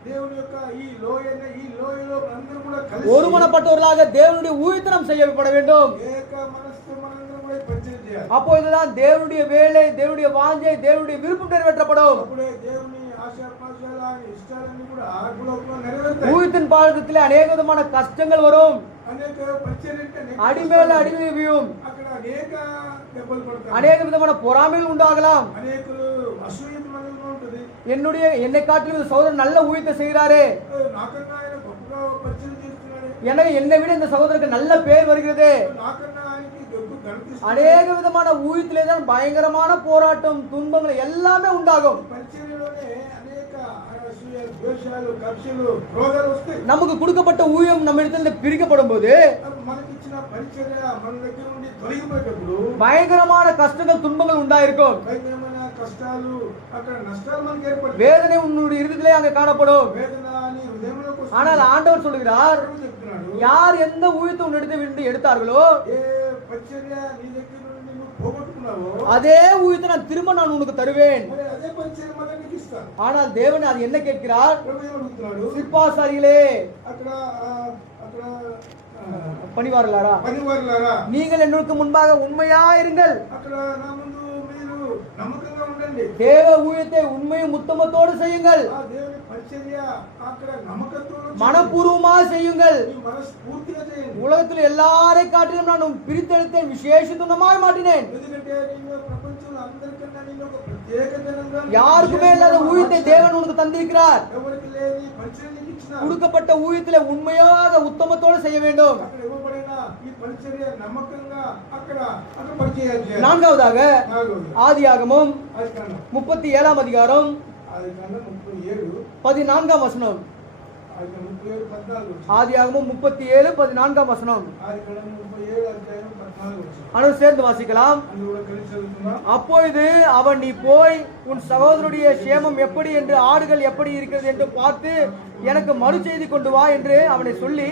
దేవుని యొక్క ఈ లోయలో అందరూ కూడా కలిసి ஒருமனப்பட்டவர்களாக தேவனுடைய ஊழியத்தை நாம் செய்யப்பட வேண்டும். ఏక మనస్సు మనందరం కూడా పరిచయం చేయాలి. அப்போதுதான் தேவனுடைய வேலை, தேவனுடைய வாஞ்சை, தேவனுடைய விருப்பம் நிறைவேற்றப்படும். అప్పుడే దేవుని ఆశాపాశాలు ఆయన ఇష్టాలన్నీ కూడా ఆత్మలోకంలో నెరవేరుతాయి. ஊழியத்தின் பாதத்திலே அநேக விதமான கஷ்டங்கள் வரும். అనేక పరిచయం అంటే அடிமேல அடிமையும் అక్కడ అనేక దెబ్బలు పడతాయి. அநேக விதமான பொறாமைகள் உண்டாகலாம். అనేకులు అసూయ మనలో ఉంటుంది. என்னை காட்டிலும் இந்த சகோதரன் நல்ல ஊழியத்தை செய்கிறாரே, నాకన్నా ఆయన గొప్పగా పరిచయం చేస్తున్నాడు, எனவே என்னை விட இந்த சகோதரருக்கு நல்ல பேர் வருகிறது. నాకన్నా ఆయనకి గొప్ప ఘనత அநேக விதமான ஊழியத்திலே தான் பயங்கரமான போராட்டம், துன்பங்கள் எல்லாமே உண்டாகும். పరిచర్యలోనే అనేక అసూయ ద్వేషాలు కక్షలు క్రోధాలు వస్తాయి. நமக்கு கொடுக்கப்பட்ட ஊழியம் நம்ம இடத்துல பிரிக்கப்படும் போது మనకిచ్చిన పరిచర్య మన దగ్గర నుండి తొలగిపోయేటప్పుడు பயங்கரமான கஷ்டங்கள், துன்பங்கள் உண்டாயிருக்கும். భయంకరమైన కష్టాలు అక్కడ నష్టాలు మనకి ఏర్పడతాయి. வேதனை உன்னுடைய இருதயத்திலே அங்கே காணப்படும். వేదన అని హృదయంలోకి వస్తుంది. ஆனால் ஆண்டவர் சொல்கிறார், ప్రభువు చెప్తున్నాడు, யார் எந்த ஊழியத்தை உன்னிடத்தை விட்டு எடுத்தார்களோ ఏ పరిచర్య నీ దగ్గర నుండి నువ్వు పోగొట్టుకున్నావో அதே ஊழியத்தை நான் உனக்கு தருவேன். మరి అదే పరిచర్య మళ్ళీ నీకు ఇస్తాను. ஆனால் தேவன் அது என்ன கேட்கிறார்? ప్రభు ఏమడుగుతున్నాడు? சிற்பாசாரிகளே, అక్కడ అక్కడ பணிவார்களாரா, పనివారులారా, நீங்கள் என்னுக்கு முன்பாக உண்மையாயிருங்கள். అక్కడ నా ముందు మీరు నమ్మకంగా ఉండండి. தேவ ஊழியத்தை உண்மையும் உத்தமத்தோடு செய்யுங்கள். ఆ దేవుని పరిచర్య అక్కడ నమ్మకంతో மனப்பூர்வமாக செய்யுங்கள். ఈ మనస్ఫూర్తిగా చేయండి. உலகத்தில் எல்லாரை காட்டிலும் நான் பிரித்தெடுத்தேன், விசேஷித்தமாய் மாட்டினேன். ఎందుకంటే నేను ప్రపంచంలో అందరికన్నా నేను ఒక ప్రత్యేక జనంగా யாருக்குமே இல்லாத ஊழியத்தை தேவன் உனக்கு தந்திருக்கிறார். ఎవరికి లేని పరిచర్య నీకు ఇచ్చిన கொடுக்கப்பட்ட ஊழியத்திலே உண்மையாக உத்தமத்தோடு செய்ய வேண்டும். అక్కడ ఇవ్వబడిన ఈ పరిచర్య నమ్మకంగా అక్కడ అక్కడ పరిచయం చేయాలి. நான்காவதாக నాలుగోది ஆதியாகமம் ఆదికాండం 37 அதிகாரம் 37 14 வசனம். ఆదికాండం 37 14 ஆதியாகமம் 37 14 வசனம். ఆదికాండం 37 అధ్యాయం 14 వచనం. அனைவரும் சேர்ந்து வாசிக்கலாம். అందులో కూడా కలిసి చదువుతున్నాం. அப்பொழுது அவன், நீ போய் உன் சகோதரனுடைய சேமம் எப்படி என்று, ஆடுகள் எப்படி இருக்கிறது என்று பார்த்து எனக்கு மறு செய்தி கொண்டு வா என்று அவனை சொல்லி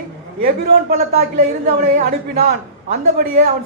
எபிரோன் பள்ளத்தாக்கிலே இருந்து அவனை அனுப்பினான். அந்தபடியே அவன்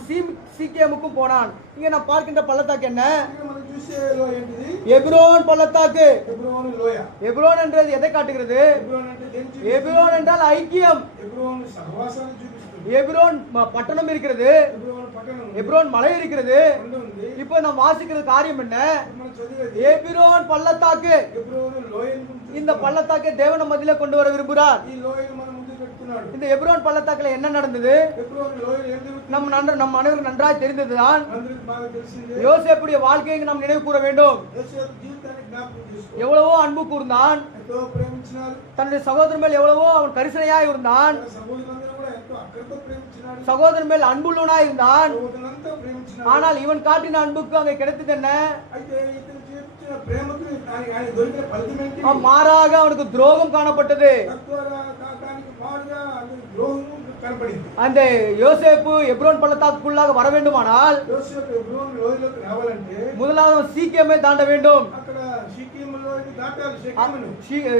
சீக்கேமுக்கும் போனான். இங்க நான் பார்க்கின்ற பள்ளத்தாக்கு என்ன? ఇక్కడ మనం చూసే లోయ ఏంటిది? எபிரோன் பள்ளத்தாக்கு. హెబ్రోను లోయ. எபிரோன் என்றது எதை காட்டுகிறது? హెబ్రోన్ అంటే దేన్ని చూపిస్తుంది? எபிரோன் என்றால் ஐக்கியம். హెబ్రోను సహవాసాన్ని చూపిస్తుంది. எபிரோன் பட்டணம் இருக்கிறது, హెబ్రోను పట్టణం ఉంది. எபிரோன் மலை இருக்கிறது. కొండ ఉంది. இப்போ நாம் வாசிக்கிற காரியம் என்ன? మనం చదివేది எபிரோன் பள்ளத்தாக்கு. హెబ్రోను లోయను గురించి. இந்த పள்ளத்தாக்கை தேவன் மத்தியிலே கொண்டு வர விரும்புகிறார். ఈ లోయను మన ముందు పెడుతున్నాడు. இந்த எபிரோன் பள்ளத்தாக்குல என்ன நடந்தது? హెబ్రోను లోయలో ఏం జరుగుతుంది? நம் அனைவருக்கு நன்றாய் தெரிந்ததுதான். అందరికి బాగా తెలిసిందే. யோசேப்புடைய வாழ்க்கையை நாம் நினைவு கூற வேண்டும். యోసేపు జీవితాన్ని జ్ఞాపకం చేసుకో. எவ்வளவோ அன்பு கூர்ந்தான், ఎంతో ప్రేమించినాడు. தன்னுடைய சகோதரன் மேல் எவ்வளவோ அவன் கரிசனையாய் இருந்தான், తన సహోదరులందరూ కూడా ఎంతో అక్కడితో ప్రేమించినాడు. சகோதரன் மேல் அன்புள்ளவனாய் இருந்தான். సహోదరులంతా ప్రేమించినాడు. ஆனால் இவன் காட்டின அன்புக்கு அங்கே கிடைத்தது என்ன? అయితే ఇతను చూపించిన ప్రేమకు ఆయన దొరికిన ఫలితం ఏంటి? மாறாக அவனுக்கு துரோகம் காணப்பட்டது. తద్వారా దానికి మారుగా ద్రోహము కనపడింది. அந்த யோசேப்பு எபிரோன் பள்ளத்தாக்குள்ளாக வர வேண்டுமானால் యోసేపు హెబ్రోను లోయలోకి రావాలంటే முதலாவது அவன் சீக்கியமே தாண்ட வேண்டும். అక్కడ షెకెములో ఇది దాటాలి షెకెమును.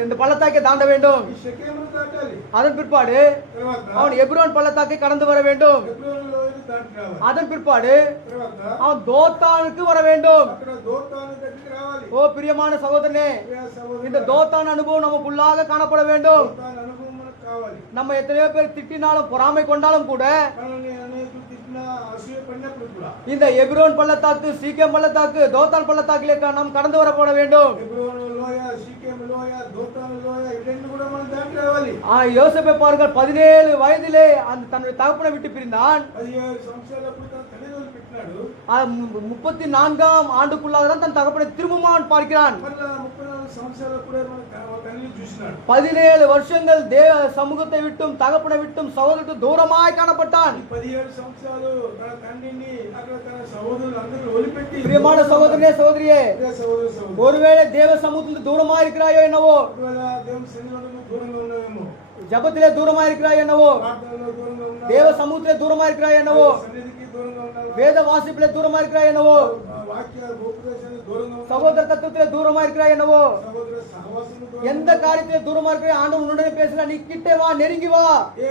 இந்த பள்ளத்தாக்கை தாண்ட வேண்டும். ఈ షెకెమును దాటాలి. அதன் பிற்பாடு తర్వాత அவன் எப்ரோன் பள்ளத்தாக்கை கடந்து வர வேண்டும். హెబ్రోనులో ఇది దాటి రావాలి. அதன் பிற்பாடு తర్వాత அவன் தோத்தானுக்கு வர வேண்டும். అక్కడ దోతాను దగ్గరికి రావాలి. ஓ பிரியமான சகோதரனே, ప్రియ సహోదరుడా, இந்த தோத்தான் அனுபவம் நமக்குள்ளாக காணப்பட வேண்டும். దోతాను అనుభవం మనకు కావాలి. நம்ம எத்தனையோ பேர் திட்டினாலும் பொறாமை கொண்டாலும் கூட మనల్ని అనేకులు తిట్టినా అసూయ పడినప్పుడు కూడా இந்த எபிரோன் பள்ளத்தாக்கு, சீகேம் பள்ளத்தாக்கு, தோத்தான் பள்ளத்தாக்கிலே நாம் கடந்து வரப்பட வேண்டும். హెబ్రోను లోయ, షెకెము లోయ, దోతాను లోయ ఇవన్నీ కూడా మనం దాటి రావాలి. யோசேப்பை பாருங்கள், 17 வயதிலே அந்த தன்னுடைய தகப்பனை விட்டு பிரிந்தான். 17 సంవత్సరాలప్పుడు తన తల్లిదండ్రులు పెట్టినాడు. 34ஆம் ஆண்டுக்குள்ளாக தான் தன் தகப்பனை திரும்பவும் அவன் பார்க்கிறான். మళ్ళా 34 సంవత్సరాలప్పుడే మన తల్లిని చూసినాడు. 17 வருஷங்கள் தேவ சமூகத்தை விட்டும் தகப்பனை விட்டும் சகோதரத்து தூரமாய் காணப்பட்டான். 17 సంవత్సరాలు తన తండ్రిని అక్కడ తన సహోదరులు అందరూ వదిలిపెట్టి பிரியமான சகோதரனே, சகோதரியே, సహోదరు ஒருவேளை தேவ சமூகத்தில் தூரமா இருக்கிறாயோ என்னவோ, ఒకవేళ దేవుని సన్నిధిలో దూరంగా ఉన్నావేమో, ஜபத்திலே தூரமா இருக்கிறாய் என்னவோ, ప్రార్థనలో దూరంగా ఉన్నావా, தேவ சமூகத்திலே தூரமா இருக்கிறாய் என்னவோ, సన్నిధికి దూరంగా ఉన్నావా, வேத வாசிப்பிலே தூரமா இருக்கிறாய் என்னவோ, వాక్య ఉపదేశానికి దూరంగా ఉన్నావా, சகோதர தத்துவத்திலே தூரமா இருக்கிறாய் என்னவோ, సహోదర సహవాసంలో எந்த காரியத்திலே தூரமா இருக்கிறாய் ஆண்டவன் உன்னுடைய பேசல, நீ கிட்டே வா, நெருங்கி வா. ఏ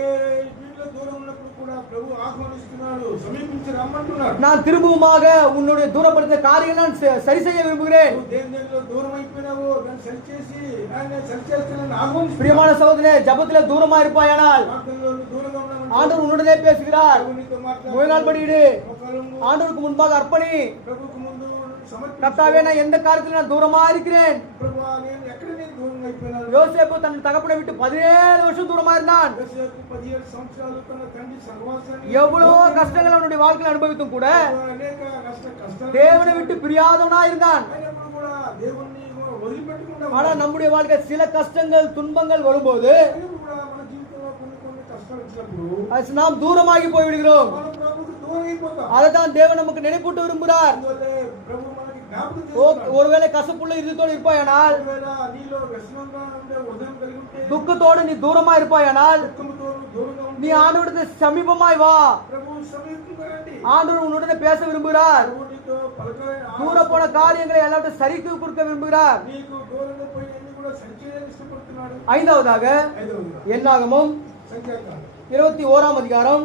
వీటిలో దూరం ఉన్నప్పుడు కూడా ప్రభు ఆహ్వానిస్తున్నాడు, సమీపించి రమ్మంటున్నాడు. நான் திரும்பவுமாக உன்னுடைய தூரப்படுத்த காரியங்கள் நான் சரி செய்ய விரும்புகிறேன். నువ్వు దేని దగ్గర దూరం అయిపోయినావో దాన్ని సరిచేసి ఆయన సరిచేస్తానని ఆహ్వానిస్తున్నాడు. பிரியமான சகோதரனே, ஜபத்திலே தூரமா இருப்பாயானால் ప్రార్థనలో దూరంగా ఉన్నామంటే ஆண்டவர் உன்னுடனே பேசுகிறார். ప్రభు నీతో முயலால் படியிடு, మోకాళ్ళము ஆண்டவருக்கு முன்பாக அர்ப்பணி. ప్రభుకు ముందు సమర్పించు. கர்த்தாவே, நான் எந்த காரியத்தில் நான் தூரமா இருக்கிறேன். ప్రభువా, నేను ఎక్కడ దూరంగా అయిపోయినాను. யோசேப்பு தன் தகப்பனை விட்டு 17 வருஷம் தூரமா இருந்தான். యోసేపు 17 సంవత్సరాలు తన తండ్రి సహవాసాన్ని எவ்வளவோ கஷ்டங்கள் அவனுடைய வாழ்க்கையில் அனுபவித்தும் கூட అనేక కష్టాలు தேவனை விட்டு பிரியாதவனா இருந்தான். అయినప్పుడు కూడా దేవుణ్ణి వదిలిపెట్టకుండా ஆனா நம்முடைய வாழ்க்கை சில கஷ்டங்கள் துன்பங்கள் வரும்போது అయినప్పుడు కూడా మన జీవితంలో కొన్ని కష్టాలు వచ్చినప్పుడు நாம் தூரமாகி போய்விடுகிறோம். మన ప్రభువుకు దూరం అయిపోతాం. அதைத்தான் தேவன் நமக்கு நினைப்பூட்ட விரும்புகிறார். అందువల్లే ప్రభు మనకి జ్ఞాపకం చేస్తున్నాడు. ஒருவேளை கசப்புள்ள இருதயத்தோடு இருப்பாயானால், ఒకవేళ నీలో వ్యసనంగా ఉండే హృదయం కలిగి ఉంటే, துக்கத்தோடு நீ தூரமா இருப்பாயானால், దుఃఖంతో దూరంగా நீ ఉంటే ஆண்டவரிடத்தில் சமீபமாய் வா. ప్రభు సమీపంగా రండి. ஆண்டவர் உன்னுடனே பேச விரும்புகிறார். ప్రభు నీతో పలకాలని தூர போன காரியங்களை எல்லாத்தையும் சரிக்கு கொடுக்க விரும்புகிறார். నీకు దూరంగా పోయి అన్ని కూడా సరిచేయడానికి ఇష్టపడుతున్నాడు. ஐந்தாவதாக ఐదవదిగా என்னாகமும் సంఖ్యాకాండం 21ஆம் அதிகாரம்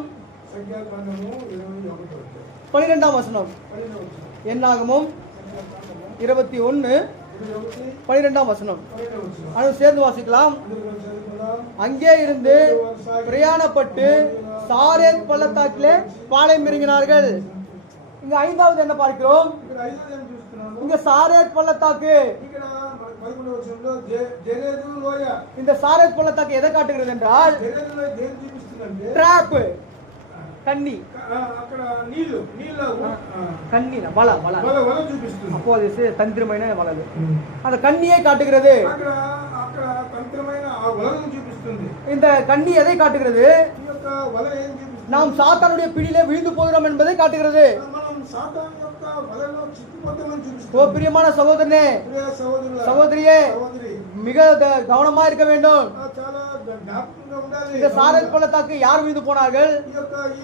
సంఖ్యాకాండము 21వ అధ్యాయం 12ஆம் வசனம். 12వ వచనం. என்னாகமும் సంఖ్యాకాండము 21 21 12ஆம் வசனம். 12వ వచనం. அதை சேர்ந்து வாசிக்கலாம். అందులో చదువుకుందాం. அங்கே இருந்து பிரயாணப்பட்டு சாரேத் பள்ளத்தாக்கிலே பாளையம் இறங்கினார்கள். இங்க ஐந்தாவது என்ன பார்க்கிறோம்? ఇక్కడ ఐదవది ఏం చూస్తున్నాము? இங்க சாரேத் பள்ளத்தாக்கு. ఇక్కడ 11వ వచనంలో జెరేదు లోయ. இந்த சாரேத் பள்ளத்தாக்கு எதை காட்டுகிறது என்றால், జెరేదు లోయ దేని చూపిస్తుందంటే டிராப், கண்ணி, అక్కడ నీళ్లు கண்ணி வல வல వల చూపిస్తుంది. அப்போ அது தந்திரమైన வலது. அந்த கண்ணியை காட்டுகிறது. అక్కడ అక్కడ తంత్రమైన ఆ వలను చూపిస్తుంది. இந்த கண்ணி எதை காட்டுகிறது? ఈ యొక్క వల ఏం చూపిస్తుంది? நாம் சாத்தானுடைய பிடியிலே விழுந்து போகிறோம் என்பதை காட்டுகிறது. మనం సాతాను యొక్క వలలో చిక్కుపోతామని ஓ చూపిస్తుంది. பிரியமான சகோதரனே, ప్రియ సహోదరులారా, சகோதரியே, సహోదరి, மிக கவனமா இருக்க வேண்டும். చాలా జ్ఞాపకంగా ఉండాలి. இந்த சாரேத் பள்ளத்தாக்கு யார் விழுந்து போனார்கள்? ఈ యొక్క ఈ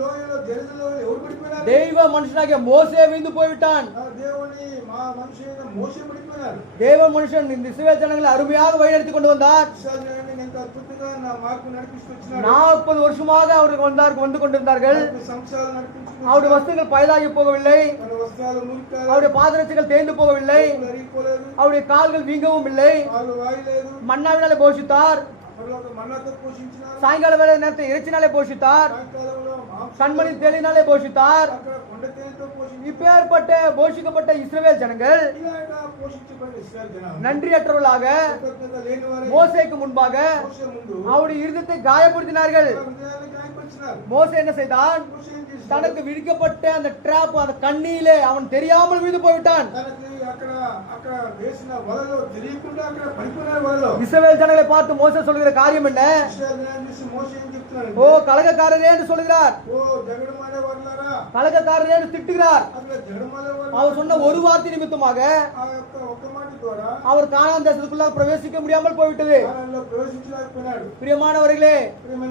లోయలో జెరెదులో ఎవరు పడిపోయినారు? தெய்வ మనుషனாகிய మోసే விழுந்து போய்விட்டான். ఆ దేవుని మా మనిషి అయిన మోషే పడిపోయినారు. தேவ மனுஷன் இந்த இஸ்ரவேல் ஜனங்களை அருமையாக வழிநடத்தி கொண்டு வந்தார். ఇశ్రాయేలుని ఎంత అద్భుతంగా నా మార్గం నడిపిస్తూ వచ్చినాడు. 40 வருஷமாக அவர்கள் வந்து கொண்டிருந்தார்கள். 40 సంవత్సరాలు నడిపించుకుంటూ அவருடைய வஸ்திரங்கள் பழுதாகி போகவில்லை. తన వస్త్రాలు మురికారు. அவருடைய பாதரட்சைகள் தேய்ந்து போகவில்லை. అరిగిపోలేదు. அவருடைய கால்கள் வீங்கவும் இல்லை. వాళ్ళు వాయలేదు. மன்னாவினாலே போஷித்தார். మరొక మన్నాతో పోషించినారు. சாயங்கால வேலை நேரத்தை இறைச்சினாலே போஷித்தார். సాయంకాలంలో మాంసం கண்மணி தேலினாலே போஷித்தார். అక్కడ కొండ తేనెతో పోషించి இப்பேற்பட்ட போஷிக்கப்பட்ட இஸ்ரவேல் ஜனங்கள் ఇలాగా పోషించబడిన ఇశ్రాయేలు జనాంగం நன்றியற்றவர்களாக కృతజ్ఞత లేని వారే மோசேக்கு முன்பாக మోషే ముందు அவருடைய இருதயத்தை காயப்படுத்தினார்கள். హృదయాన్ని గాయపరిచినారు. மோசே என்ன செய்தான்? మోషే ఏం చేశాడు? தனக்கு விதிக்கப்பட்ட அந்த டிராப், அந்த கண்ணியிலே அவன் தெரியாமல் விழுந்து போய்விட்டான். తనకి అక్కడ వేసిన వలలో తెలియకుండా అక్కడ పడిపోయినారు వలలో. இஸ்ரவேல் ஜனங்களை பார்த்து மோசே சொல்லுகிற காரியம் என்ன? ఇశ్రాయేలు జనాన్ని చూసి మోషే ఏం చెప్తున్నాడు? ஓ கலகக்காரரே என்று சொல்கிறார். ఓ జగడమాడే వారులారా, கலகக்காரரே என்று திட்டுகிறார். అక్కడ జగడమాడే వారు அவர் சொன்ன ஒரு வார்த்தை நிமித்தமாக ఆ యొక్క ఒక్క మాట ద్వారా அவர் கானான் தேசத்துக்குள்ளாக பிரவேசிக்க முடியாமல் போய்விட்டது. కాలంలో ప్రవేశించలేకపోయినాడు. பிரியமானவர்களே,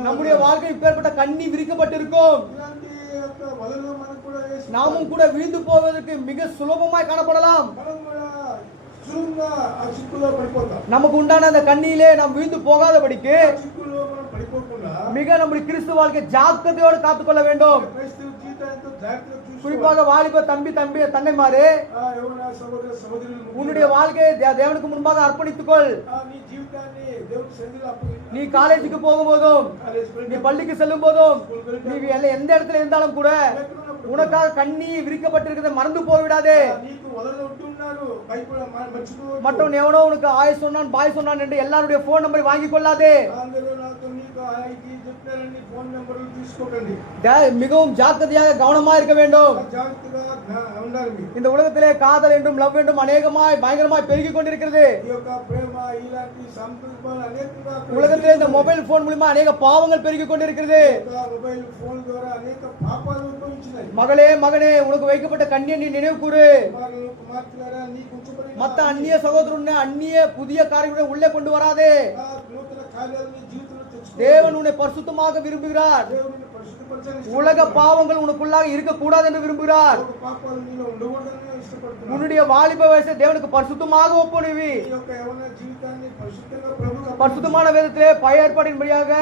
நம்முடைய வாழ்க்கை இப்பேற்பட்ட கண்ணி விரிக்கப்பட்டிருக்கும். ఇలాంటి యొక్క వలలో మనకు కూడా వేసి நாமும் கூட விழுந்து போவதற்கு மிக சுலபமாய் காணப்படலாம். మనం కూడా సులువుగా ఆ చిక్కులో పడిపోతాం. நமக்கு உண்டான அந்த கண்ணியிலே நாம் வீழ்ந்து போகாதபடிக்கு ఆ చిక్కులో మనం పడిపోకుండా மிக நம்முடைய கிறிஸ்துவ வாழ்க்கை ஜாக்கிரதையோடு காத்துக்கொள்ள வேண்டும். క్రైస్తవ జీవితాంతో జాగ్రత్తగా చూసుకోవాలి. குறிப்பாக வாலிப தங்கைமாரே, ఎవరైనా సహోదర సహోదరులు உன்னுடைய வாழ்க்கையை தேவனுக்கு முன்பாக அர்ப்பணித்துக்கொள். నీ జీవితాన్ని దేవుని సన్నిధిలో అప్పగించు. நீ காலேஜுக்கு போகும்போதும், நீ பள்ளிக்கு செல்லும் போதும், நீ எந்த இடத்துல இருந்தாலும் கூட உனக்காக கண்ணி விரிக்கப்பட்டிருக்கிறத மறந்து போய்விடாதே. నీకు వదలొట్టున్నారు భయపడ మర్చిపో. மற்றவன் எவனோ உனக்கு ஆய் சொன்னான் பாய் சொன்னான் என்று எல்லாருடைய போன் நம்பரை வாங்கி கொள்ளாதே. అందరూ నాతో నీకు ఐకి చెప్తారని ఫోన్ నంబర్లు తీసుకోకండి. மிகவும் ஜாக்கிரதையாக கவனமா இருக்க வேண்டும். జాగ్రత్తగా ఉండాలి. இந்த உலகத்திலே காதல் என்றும் லவ் என்றும் அநேகமாய் பயங்கரமாய் பெருகிக் கொண்டிருக்கிறது. ఈ యొక్క ప్రేమ ఇలాంటి సంకల్పాలు అనేకంగా உலகத்திலே இந்த மொபைல் போன் மூலமா அநேக பாவங்கள் பெருகிக் கொண்டிருக்கிறது. మొబైల్ ఫోన్ ద్వారా అనేక పాపాలు ఉద్భవించినాయి. மகளே மகனே, உனக்கு வைக்கப்பட்ட கண்ணியை நீ நினைவு கூறு. కుమార్తెలారా నీకు ఉంచబడిన மத்த அந்நிய சகோதரனை அந்நிய புதிய காரியங்களை உள்ளே கொண்டு வராதே. నూతన కార్యాలు నీ జీవితంలో తెచ్చుకో. தேவன் உன்னை பரிசுத்தமாக விரும்புகிறார். దేవుని పరిశుద్ధపరచాలని உலக பாவங்கள் உனக்குள்ளாக இருக்க கூடாது என்று விரும்புகிறார். లోక పాపాలు నీలో ఉండకూడదని ఇష్టపడుతున్నాడు. உன்னுடைய வாலிப வயசை தேவனுக்கு பரிசுத்தமாக ஒப்புணுவி. ఈ యొక్క యవ్వన జీవితాన్ని పరిశుద్ధంగా ప్రభువుకు பரிசுத்தமான வேதத்திலே பழைய ஏற்பாட்டின்படியாக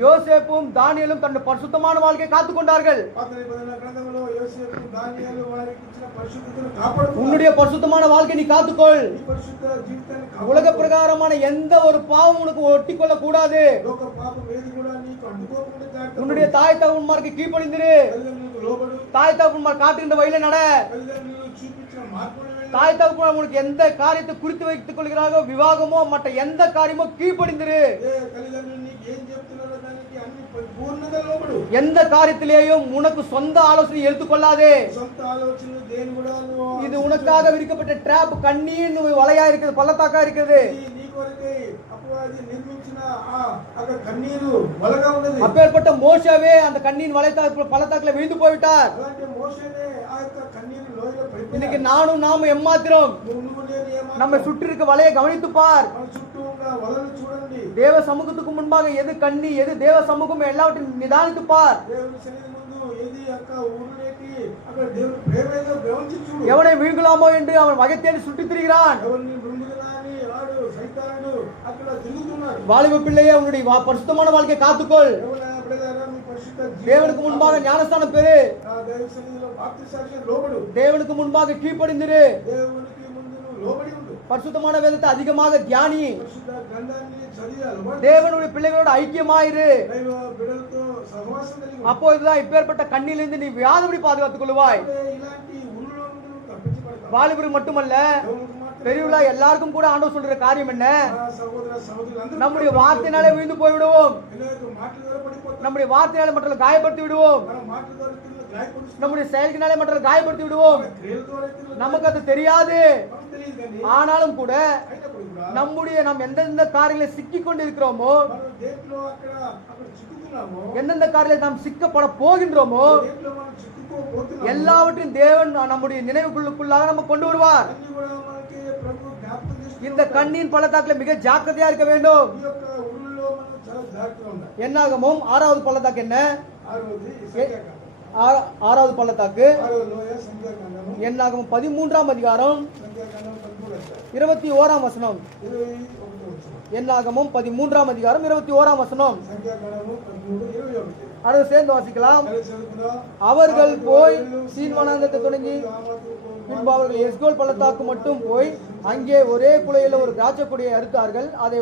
யோசேப்பும் தானியேலும் தன்னுடைய பரிசுத்தமான வாழ்க்கையை காத்துக் கொண்டார்கள். పాత నిబంధన గ్రంథంలో యోసేపు దానియేలు వారికి ఇచ్చిన పరిశుద్ధతను కాపాడుతున్నారు. உன்னுடைய பரிசுத்தமான வாழ்க்கை நீ காத்துக்கொள். ఈ పరిశుద్ధ జీవితాన్ని உலக కాపాడు. பிரகாரமான எந்த ஒரு பாவம் உனக்கு ஒட்டி கொள்ள கூடாது. లోక పాపం ఏది కూడా నీకు అంటుకోకుండా జాగ్రత్త. உன்னுடைய தாய் தகப்பன்மாருக்கு கீழ்ப்படிந்திரு. తల్లిదండ్రులకు లోబడు. தாய் தகப்பன்மார் காட்டுகின்ற வழியில நட. తల్లిదండ్రులు చూపించిన మార్పులను వెళ్ళు. தாய் தகப்பன்மார் உனக்கு எந்த காரியத்தை குறித்து வைத்துக் கொள்கிறாரோ, விவாகமோ மற்ற எந்த காரியமோ கீழ்ப்படிந்திரு. ఏ తల్లిదండ్రులు నీకు ఏం చెప్తున్నారో దానికి అన్ని పూర్ణంగా లోబడు. எந்த காரியத்திலேயும் உனக்கு சொந்த ஆலோசனை எடுத்துக்கொள்ளாதே. సొంత ఆలోచనలు దేని కూడా నువ్వు இது உனக்காக விரிக்கப்பட்ட டிராப், கண்ணீர் வலையா இருக்குது, பள்ளத்தாக்கா இருக்குது. నీ కొరకై అపవాది నిర్మించిన ఆ కన్నీరు వలగా ఉన్నది. அப்பேற்பட்ட மோசவே அந்த கண்ணீர் பள்ளத்தாக்குல விழுந்து போய்விட்டார். అలాంటి మోషేనే ఆ యొక్క కన్నీరు లోయలో இன்னைக்கு పడిపోయాడు. நானும் நாமும் எம்மாத்திரம் నువ్వు నేను ఏమాత్రం நம்ம சுற்றி இருக்க வலையை கவனித்து பார். మన చుట్టూ ఉన్న వలను చూడండి. தேவ சமூகத்துக்கு முன்பாக எது கண்ணி எது தேவ சமூகம் எல்லாவற்றையும் நிதானித்து பார். దేవుని సన్నిధి ముందు ఏది అక్క ఊరునేటి అక్కడ దేవుని ప్రేమ ఏదో గమనించి చూడు. எவனை வீழ்கலாமோ என்று அவன் வகை தேடி சுற்றித் திரிகிறான். ఎవరిని మృంగుదనా అని వాడు సైతానుడు అక్కడ తిరుగుతున్నాడు. வாலிப பிள்ளையே, உன்னுடைய பரிசுத்தமான வாழ்க்கையை காத்துக்கொள். ఎవరైనా బిడ్డలారా మీ పరిశుద్ధ தேவனுக்கு முன்பாக ஞானஸ்தானம் பெறு. ఆ దైవ సన్నిధిలో బాప్తిసాక్షి లోబడు. தேவனுக்கு முன்பாக கீழ்ப்படிந்திரு. దేవునికి ముందు నువ్వు లోబడి ఉండు. பரிசுத்தமான வேதத்தை அதிகமாக தியானி. పరిశుద్ధ గ్రంథాన్ని చదివి అలవాటు. தேவனுடைய பிள்ளைகளோட ஐக்கியமாயிரு. దైవ బిడ్డలతో సహవాసం కలిగి ఉండు. அப்போதுதான் இப்பேற்பட்ட கண்ணிலிருந்து நீ வியாதபடி பாதுகாத்துக் கொள்வாய். అప్పుడే ఇలాంటి ఉరులో నుండి నువ్వు తప్పించబడతావు. வாலிபருக்கு மட்டுமல்ல, దేవునికి మాత్రమే பெரியவளா எல்லாருக்கும் கூட ஆண்டவர் சொல்ற காரியம் என்ன? నా సహోదర సహోదరులందరూ நம்முடைய வார்த்தையினாலே விழுந்து போய்விடுவோம். అనేక మాటల ద్వారా పడిపోతారు. நம்முடைய வார்த்தையினாலே மற்றவர்களை காயப்படுத்தி விடுவோம். మన మాటల ద్వారా ఇతరులను గాయపరుస్తాం. நம்முடைய செயல்களினாலே மற்றவர்களை காயப்படுத்தி விடுவோம். మన క్రియల ద్వారా ఇతరులను நமக்கு அது தெரியாது. మనకు తెలియదు కానీ ஆனாலும் கூட అయినప్పుడు కూడా நாம் எந்தெந்த காரியங்களை சிக்கிக் கொண்டு இருக்கிறோமோ, మనం దేంట్లో అక్కడ చిక్కుకున్నామో, எந்தெந்த காரியங்களை நாம் சிக்கப்பட போகின்றோமோ, దేంట్లో మనం చిక్కుకోబోతున్నామో எல்லாவற்றையும் தேவன் நம்முடைய நினைவுக்குள்ளாக நம்ம கொண்டு வருவார். అన్ని కూడా మనకి ప్రభు జ్ఞాపకం చేస్తూ இந்த கண்ணின் பள்ளத்தாக்குல மிக ஜாக்கிரதையா இருக்க வேண்டும். ఈ యొక్క ఊరిలో మనం చాలా జాగ్రత్తగా ఉండాలి. என்னாகமும் 6வது பள்ளத்தாக்கு என்ன? ఆరోది సంఖ్యాకాండం, 6வது పల్లతాக்கு ఆరో లోయ సంఖ్యాకాండము, என்னாகமும் 13ஆம் அதிகாரம் సంఖ్యాకాండం 13వ అధ్యాయం 21ஆம் వசனம். 21వ వచనం. என்னாகமும் 13ஆம் அதிகாரம் 21ஆம் வசனம். సంఖ్యాకాండము 13 21. அதை சேர்ந்து வாசிக்கலாம். కలిసి చదువుకుందాం. அவர்கள் போய் சீன் வனாந்தரத்தை தொடங்கி பின்பு அவர்கள் எஸ்கோல் பள்ளத்தாக்கு மட்டும் போய் அங்கே ஒரே குலையில ஒரு திராட்சை கொடியை அறுத்தார்கள். அதை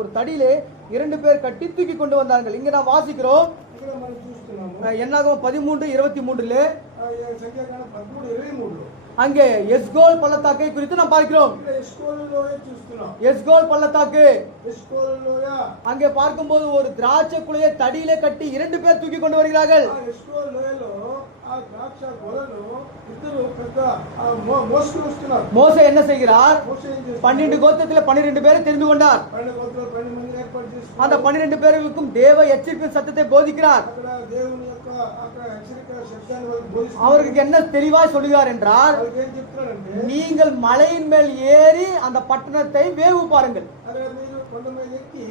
ஒரு தடியிலே 2 பேர் கட்டி தூக்கி கொண்டு வந்தார்கள். இங்க நான் வாசிக்கிறோம். ఇక్కడ మనం చూస్తున్నాము என்னாகும் 13:23 సంఖ్యాకాండం 13:23 அங்கே எஸ்கோல் பள்ளத்தாக்கை குறித்து நாம் பார்க்கிறோம். ఇక్కడ ఎస్కోల్ లోయ చూస్తున్నాం. எஸ்கோல் பள்ளத்தாக்கு ఎస్కోల్ లోయ அங்கே பார்க்கும்போது ஒரு திராட்சை குலையை தடியிலே கட்டி 2 பேர் தூக்கி கொண்டு வருகிறார்கள். ఆ ఎస్కోల్ లోయలో ఆ ద్రాక్ష గొలను ఇద్దరు పెద్ద మోసుకుని వస్తున్నారు. மோசே என்ன செய்கிறார்? మోసే ఏం చేస్తున్నాడు? 12 கோத்திரத்தில் 12 பேரை தெரிந்து கொண்டார். 12 గోత్రాలు 12 మంది ఏర్పాటు చేసుకున్నారు. அந்த 12 பேருக்கும் தேவ எச்சரிப்பின் சத்தத்தை போதிக்கிறார். అక్కడ దేవుని యొక్క అక్కడ హెచ్చరిక శబ్దాన్ని వాళ్ళకి బోధిస్తున్నారు. அவருக்கு என்ன தெளிவாய் சொல்லுகிறார் என்றால், వాళ్ళకి ఏం చెప్తున్నారంటే, நீங்கள் மலையின் மேல் ஏறி அந்த பட்டணத்தை வேவு பாருங்கள். అరే మీరు కొండ మీద ఎక్కి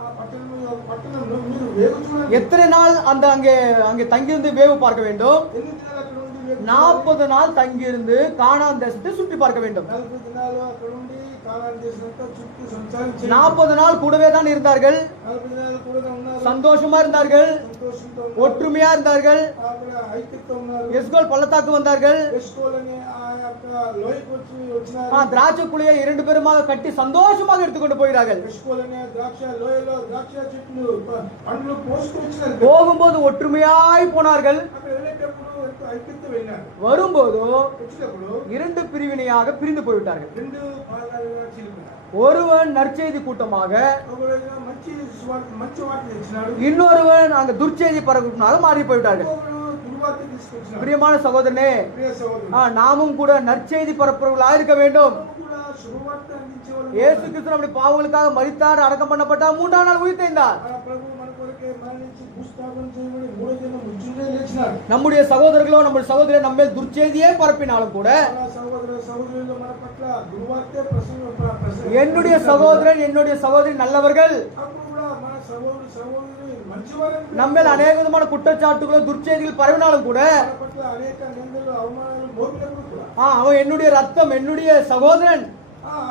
ఆ పట్టణంలో మీరు వేగు చూడండి. எத்தனை நாள் அங்கே தங்கியிருந்து வேவு பார்க்க வேண்டும்? ఎన్ని దినాలు అక్కడ ఉండి 40 நாள் தங்கியிருந்து கானான் தேசத்தை சுற்றி பார்க்க வேண்டும். 40 దినాలు అక్కడ ఉండి కానాన్ దేశమంతా చుట్టూ సంచారించారు. 40 நாள் கூடவே தான் இருந்தார்கள். 40 దినాలు కూడా ఉన్నారు. சந்தோஷமா இருந்தார்கள், సంతోషంతో ஒற்றுமையா இருந்தார்கள். అక్కడ ఐక్యతతో ఉన్నారు. எஸ்கோல் பள்ளத்தாக்கு வந்தார்கள். ఎస్కోల్ అనే ఆ యొక్క లోయకు వచ్చినారు. திராட்சை குழியை 2 பேருமாக கட்டி சந்தோஷமாக எடுத்துக்கொண்டு போகிறார்கள். ఎస్కోల్ అనే ద్రాక్ష లోయలో ద్రాక్ష చెట్లు పండ్లు పోసుకొని వచ్చినారు. போகும்போது ஒற்றுமையாய் போனார்கள். అక్కడ వెళ్ళేటప్పుడు ఎంతో ఐక్యత వెళ్ళారు. வரும்போது వచ్చినప్పుడు 2 பிரிவினையாக பிரிந்து போய்விட்டார்கள். 2 భాగాలుగా చీలిపోయారు. ஒருவன் நற்செய்தி கூட்டமாக, ఒకవేళ మంచి వార్త ఇచ్చినాడు. இன்னொருவன் அங்க துர்ச்செய்தி பரப்புனாக மாறி போய்விட்டார்கள். ఇంకొకడు దుర్వార్త తీసుకొచ్చినాడు. பிரியமான சகோதரனே, ప్రియ సహోదరుడు, நாமும் கூட நற்செய்தி பரப்புறவர்களாக இருக்க வேண்டும். మనము కూడా శుభవార్త అందించేవాళ్ళు. இயேசு கிறிஸ்து நம்முடைய பாவங்களுக்காக மரித்தார், அடக்கம் பண்ணப்பட்டார், 3ஆம் நாள் உயிர்த்தெழுந்தார். మన ప్రభు మన కొరకే మరణించి భూస్థాపన చేయబడి 3వ దినం మృత్యుంజయ లేచినాడు. நம்முடைய சகோதரர்களோ நம்முடைய சகோதரர் நம்ம மேல் துர்ச்செய்தியே பரப்பினாலும் கூட, మన సహోదర సహోదరులు మన పట్ల దుర్వార్తే என்னுடைய சகோதரன் என்னுடைய சகோதரி நல்லவர்கள், అప్పుడు కూడా మన సహోదరు సహోదరులు మంచివారని நம்ம மேல் அநேக விதமான குற்றச்சாட்டுகளும் துர்ச்செய்திகள் பரவினாலும் கூட, మన పట్ల అనేక నిందలు అవమానాలు మోపినప్పుడు కూడా அவன் என்னுடைய ரத்தம், என்னுடைய சகோதரன்,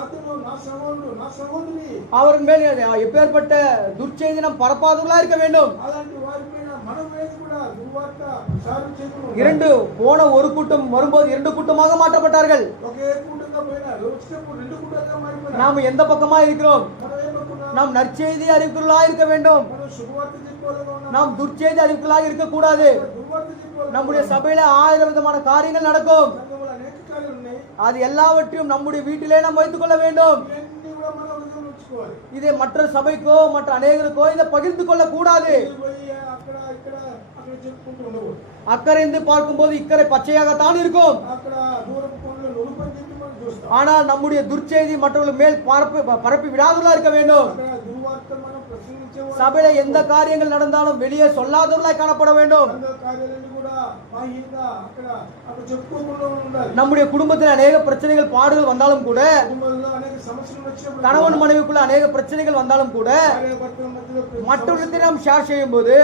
అతను నా సహోదరుడు నా సహోదరి, அவர்கள் மேல் எப்பேற்பட்ட துர்ச்செய்தி நாம் பரப்பாதவர்களா இருக்க வேண்டும். అలాంటి వారిపైన మన మీద కూడా దుర్వార్త ప్రచారం చేయకుండా 2 போன ஒரு கூட்டம் வரும்போது 2 கூட்டமாக மாற்றப்பட்டார்கள். ఒకే కూటంగా పోయినారు. వచ్చినప్పుడు 2 కూటంగా మారిపోయినారు. நாம் ఎந்த పக்கமா இருக்கிறோம்? మనం ఏ పక్కన நாம் நற்செய்தி அறிவிக்கிறவர்களாக இருக்க வேண்டும். మనం శుభవార్త చెప్పేవాళ్ళగా ఉన్నాం. நாம் துர்ச்செய்தி அறிவிக்கிறவர்களாக இருக்கக்கூடாது. దుర్వార్త చెప్పేవాళ్ళగా நம்முடைய சபையில 1000 விதமான காரியங்கள் நடக்கும். సంఘంలో అనేక కార్యాలు ఉన్నాయి. அது எல்லாவற்றையும் நம்முடைய வீட்டிலே நாம் வைத்துக் கொள்ள வேண்டும். ఇవన్నీ కూడా మన హృదయంలో ఉంచుకోవాలి. இதை மற்ற சபைக்கோ மற்ற அநேகருக்கோ இதை பகிர்ந்து கொள்ள கூடாது. పోయి అక్కడ ఇక్కడ అక్కడ చెప్పుకుంటూ ఉండకూడదు. அக்கறைந்து பார்க்கும்போது இக்கரை பச்சையாகத்தான் இருக்கும். అక్కడ దూరం కొండలు నొలుపని చెప్పి మనం చూస్తాం. ஆனால் நம்முடைய துர்ச்செய்தி மற்றவர்கள் மேல் பரப்பி விடாதவர்களா இருக்க வேண்டும். అక్కడ దుర్వార్త మనం ప్రసంగించేవాళ్ళు. சபையில எந்த காரியங்கள் நடந்தாலும் வெளியே சொல்லாதவர்களாய் காணப்பட வேண்டும். సంఘ కార్యాలన్నీ కూడా బాహ్యంగా అక్కడ అక్కడ చెప్పుకోకుండా ఉండాలి. நம்முடைய குடும்பத்தில் அநேக பிரச்சனைகள் பாடுகள் வந்தாலும் கூட, కుటుంబంలో అనేక సమస్యలు వచ్చినప్పుడు கணவன் மனைவிக்குள்ள அநேக பிரச்சனைகள் வந்தாலும் கூட, భార్య భర్తల మధ్యలో மற்றவர்களுக்கு நாம் ஷேர் செய்யும் போது,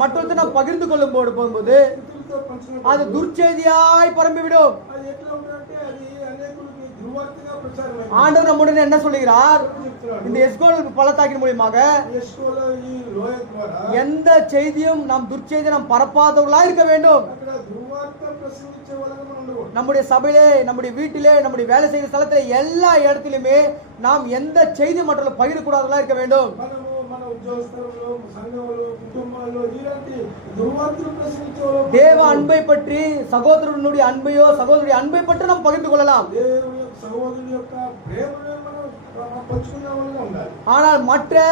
மற்றவர்களுக்கு நாம் பகிர்ந்து கொள்ளும் போகும்போது వ్యక్తులతో పంచినప్పుడు அது துர்ச்செய்தியாய் பரம்பிவிடும். అది ఎట్లా ఉంటుందంటే అది అనేకులకి దుర్వార్తగా ప్రచారం అయింది. ஆண்டவர் நம்முடன் என்ன சொல்லுகிறார்? చెప్తున్నాడు. இந்த எஸ்கோல் பள்ளத்தாக்கின் மூலியமாக యెషోవా ఈ లోయ ద్వారా எந்த செய்தியும் நாம் துர்ச்செய்தியை நாம் பரப்பாதவர்களா இருக்க வேண்டும். అక్కడ దుర్వార్త ప్రసంగించే వాళ్ళగా మనం ఉండకూడదు. நம்முடைய சபையிலே, நம்முடைய வீட்டிலே, நம்முடைய வேலை செய்கிற ஸ்தலத்திலே எல்லா இடத்திலுமே நாம் எந்த செய்தி மற்றவர்கள் பகிரக்கூடாதவர்களா இருக்க வேண்டும். మనము మన ఉద్యోగస్థలంలో సంఘంలో కుటుంబాల్లో ఇలాంటి దుర్వార్తలు ప్రసంగించే వాళ్ళు தேவ அன்பை பற்றி, சகோதரனுடைய அன்பையோ சகோதரிய அன்பை பற்றி நாம் பகிர்ந்து கொள்ளலாம். దేవుని యొక్క సహోదరుని యొక్క ప్రేమను మనం పంచుకునే వాళ్ళగా ఉండాలి. ஆனால் மற்ற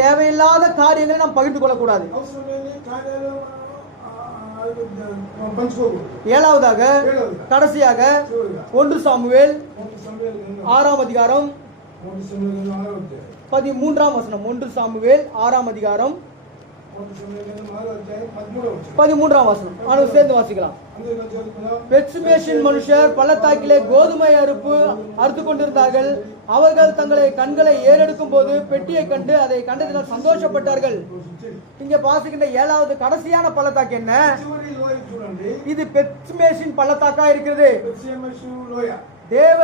தேவையில்லாத காரியங்களை நாம் பகிர்ந்து கொள்ளக்கூடாது. అవసరం లేని కార్యాలు మనం పంచుకోకూడదు. ஏழாவதாக, ఏడవదిగా, கடைசியாக చివరిగా 1 சாமுவேல் మొదటి సమయాలు 6ஆம் அதிகாரம் 6వ అధ్యాయం 13ஆம் வசனம். 1 சாமுவேல் 6ஆம் அதிகாரம் మొదటి సమయాలు 6వ అధ్యాయం 13వ వచనం. 13ஆம் வசனம். அனைவரும் சேர்ந்து வாசிக்கலாம். అందరికీ చదువుకుందాం. பெத்சுமேஷின் மனுஷர் பள்ளத்தாக்கிலே கோதுமை அறுத்து கொண்டிருந்தார்கள். அவர்கள் தங்களை கண்களை ஏறெடுக்கும் போது பெட்டியை கண்டு அதை கண்டதினால் சந்தோஷப்பட்டார்கள். இங்க வாசிக்கின்ற 7வது கடைசியான பள்ளத்தாக்கு என்ன? చివరి లోయ చూడండి. இது பெத்சுமேஷின் பள்ளத்தாக்கா இருக்கிறது. బెత్షెమెషు లోయ. தேவ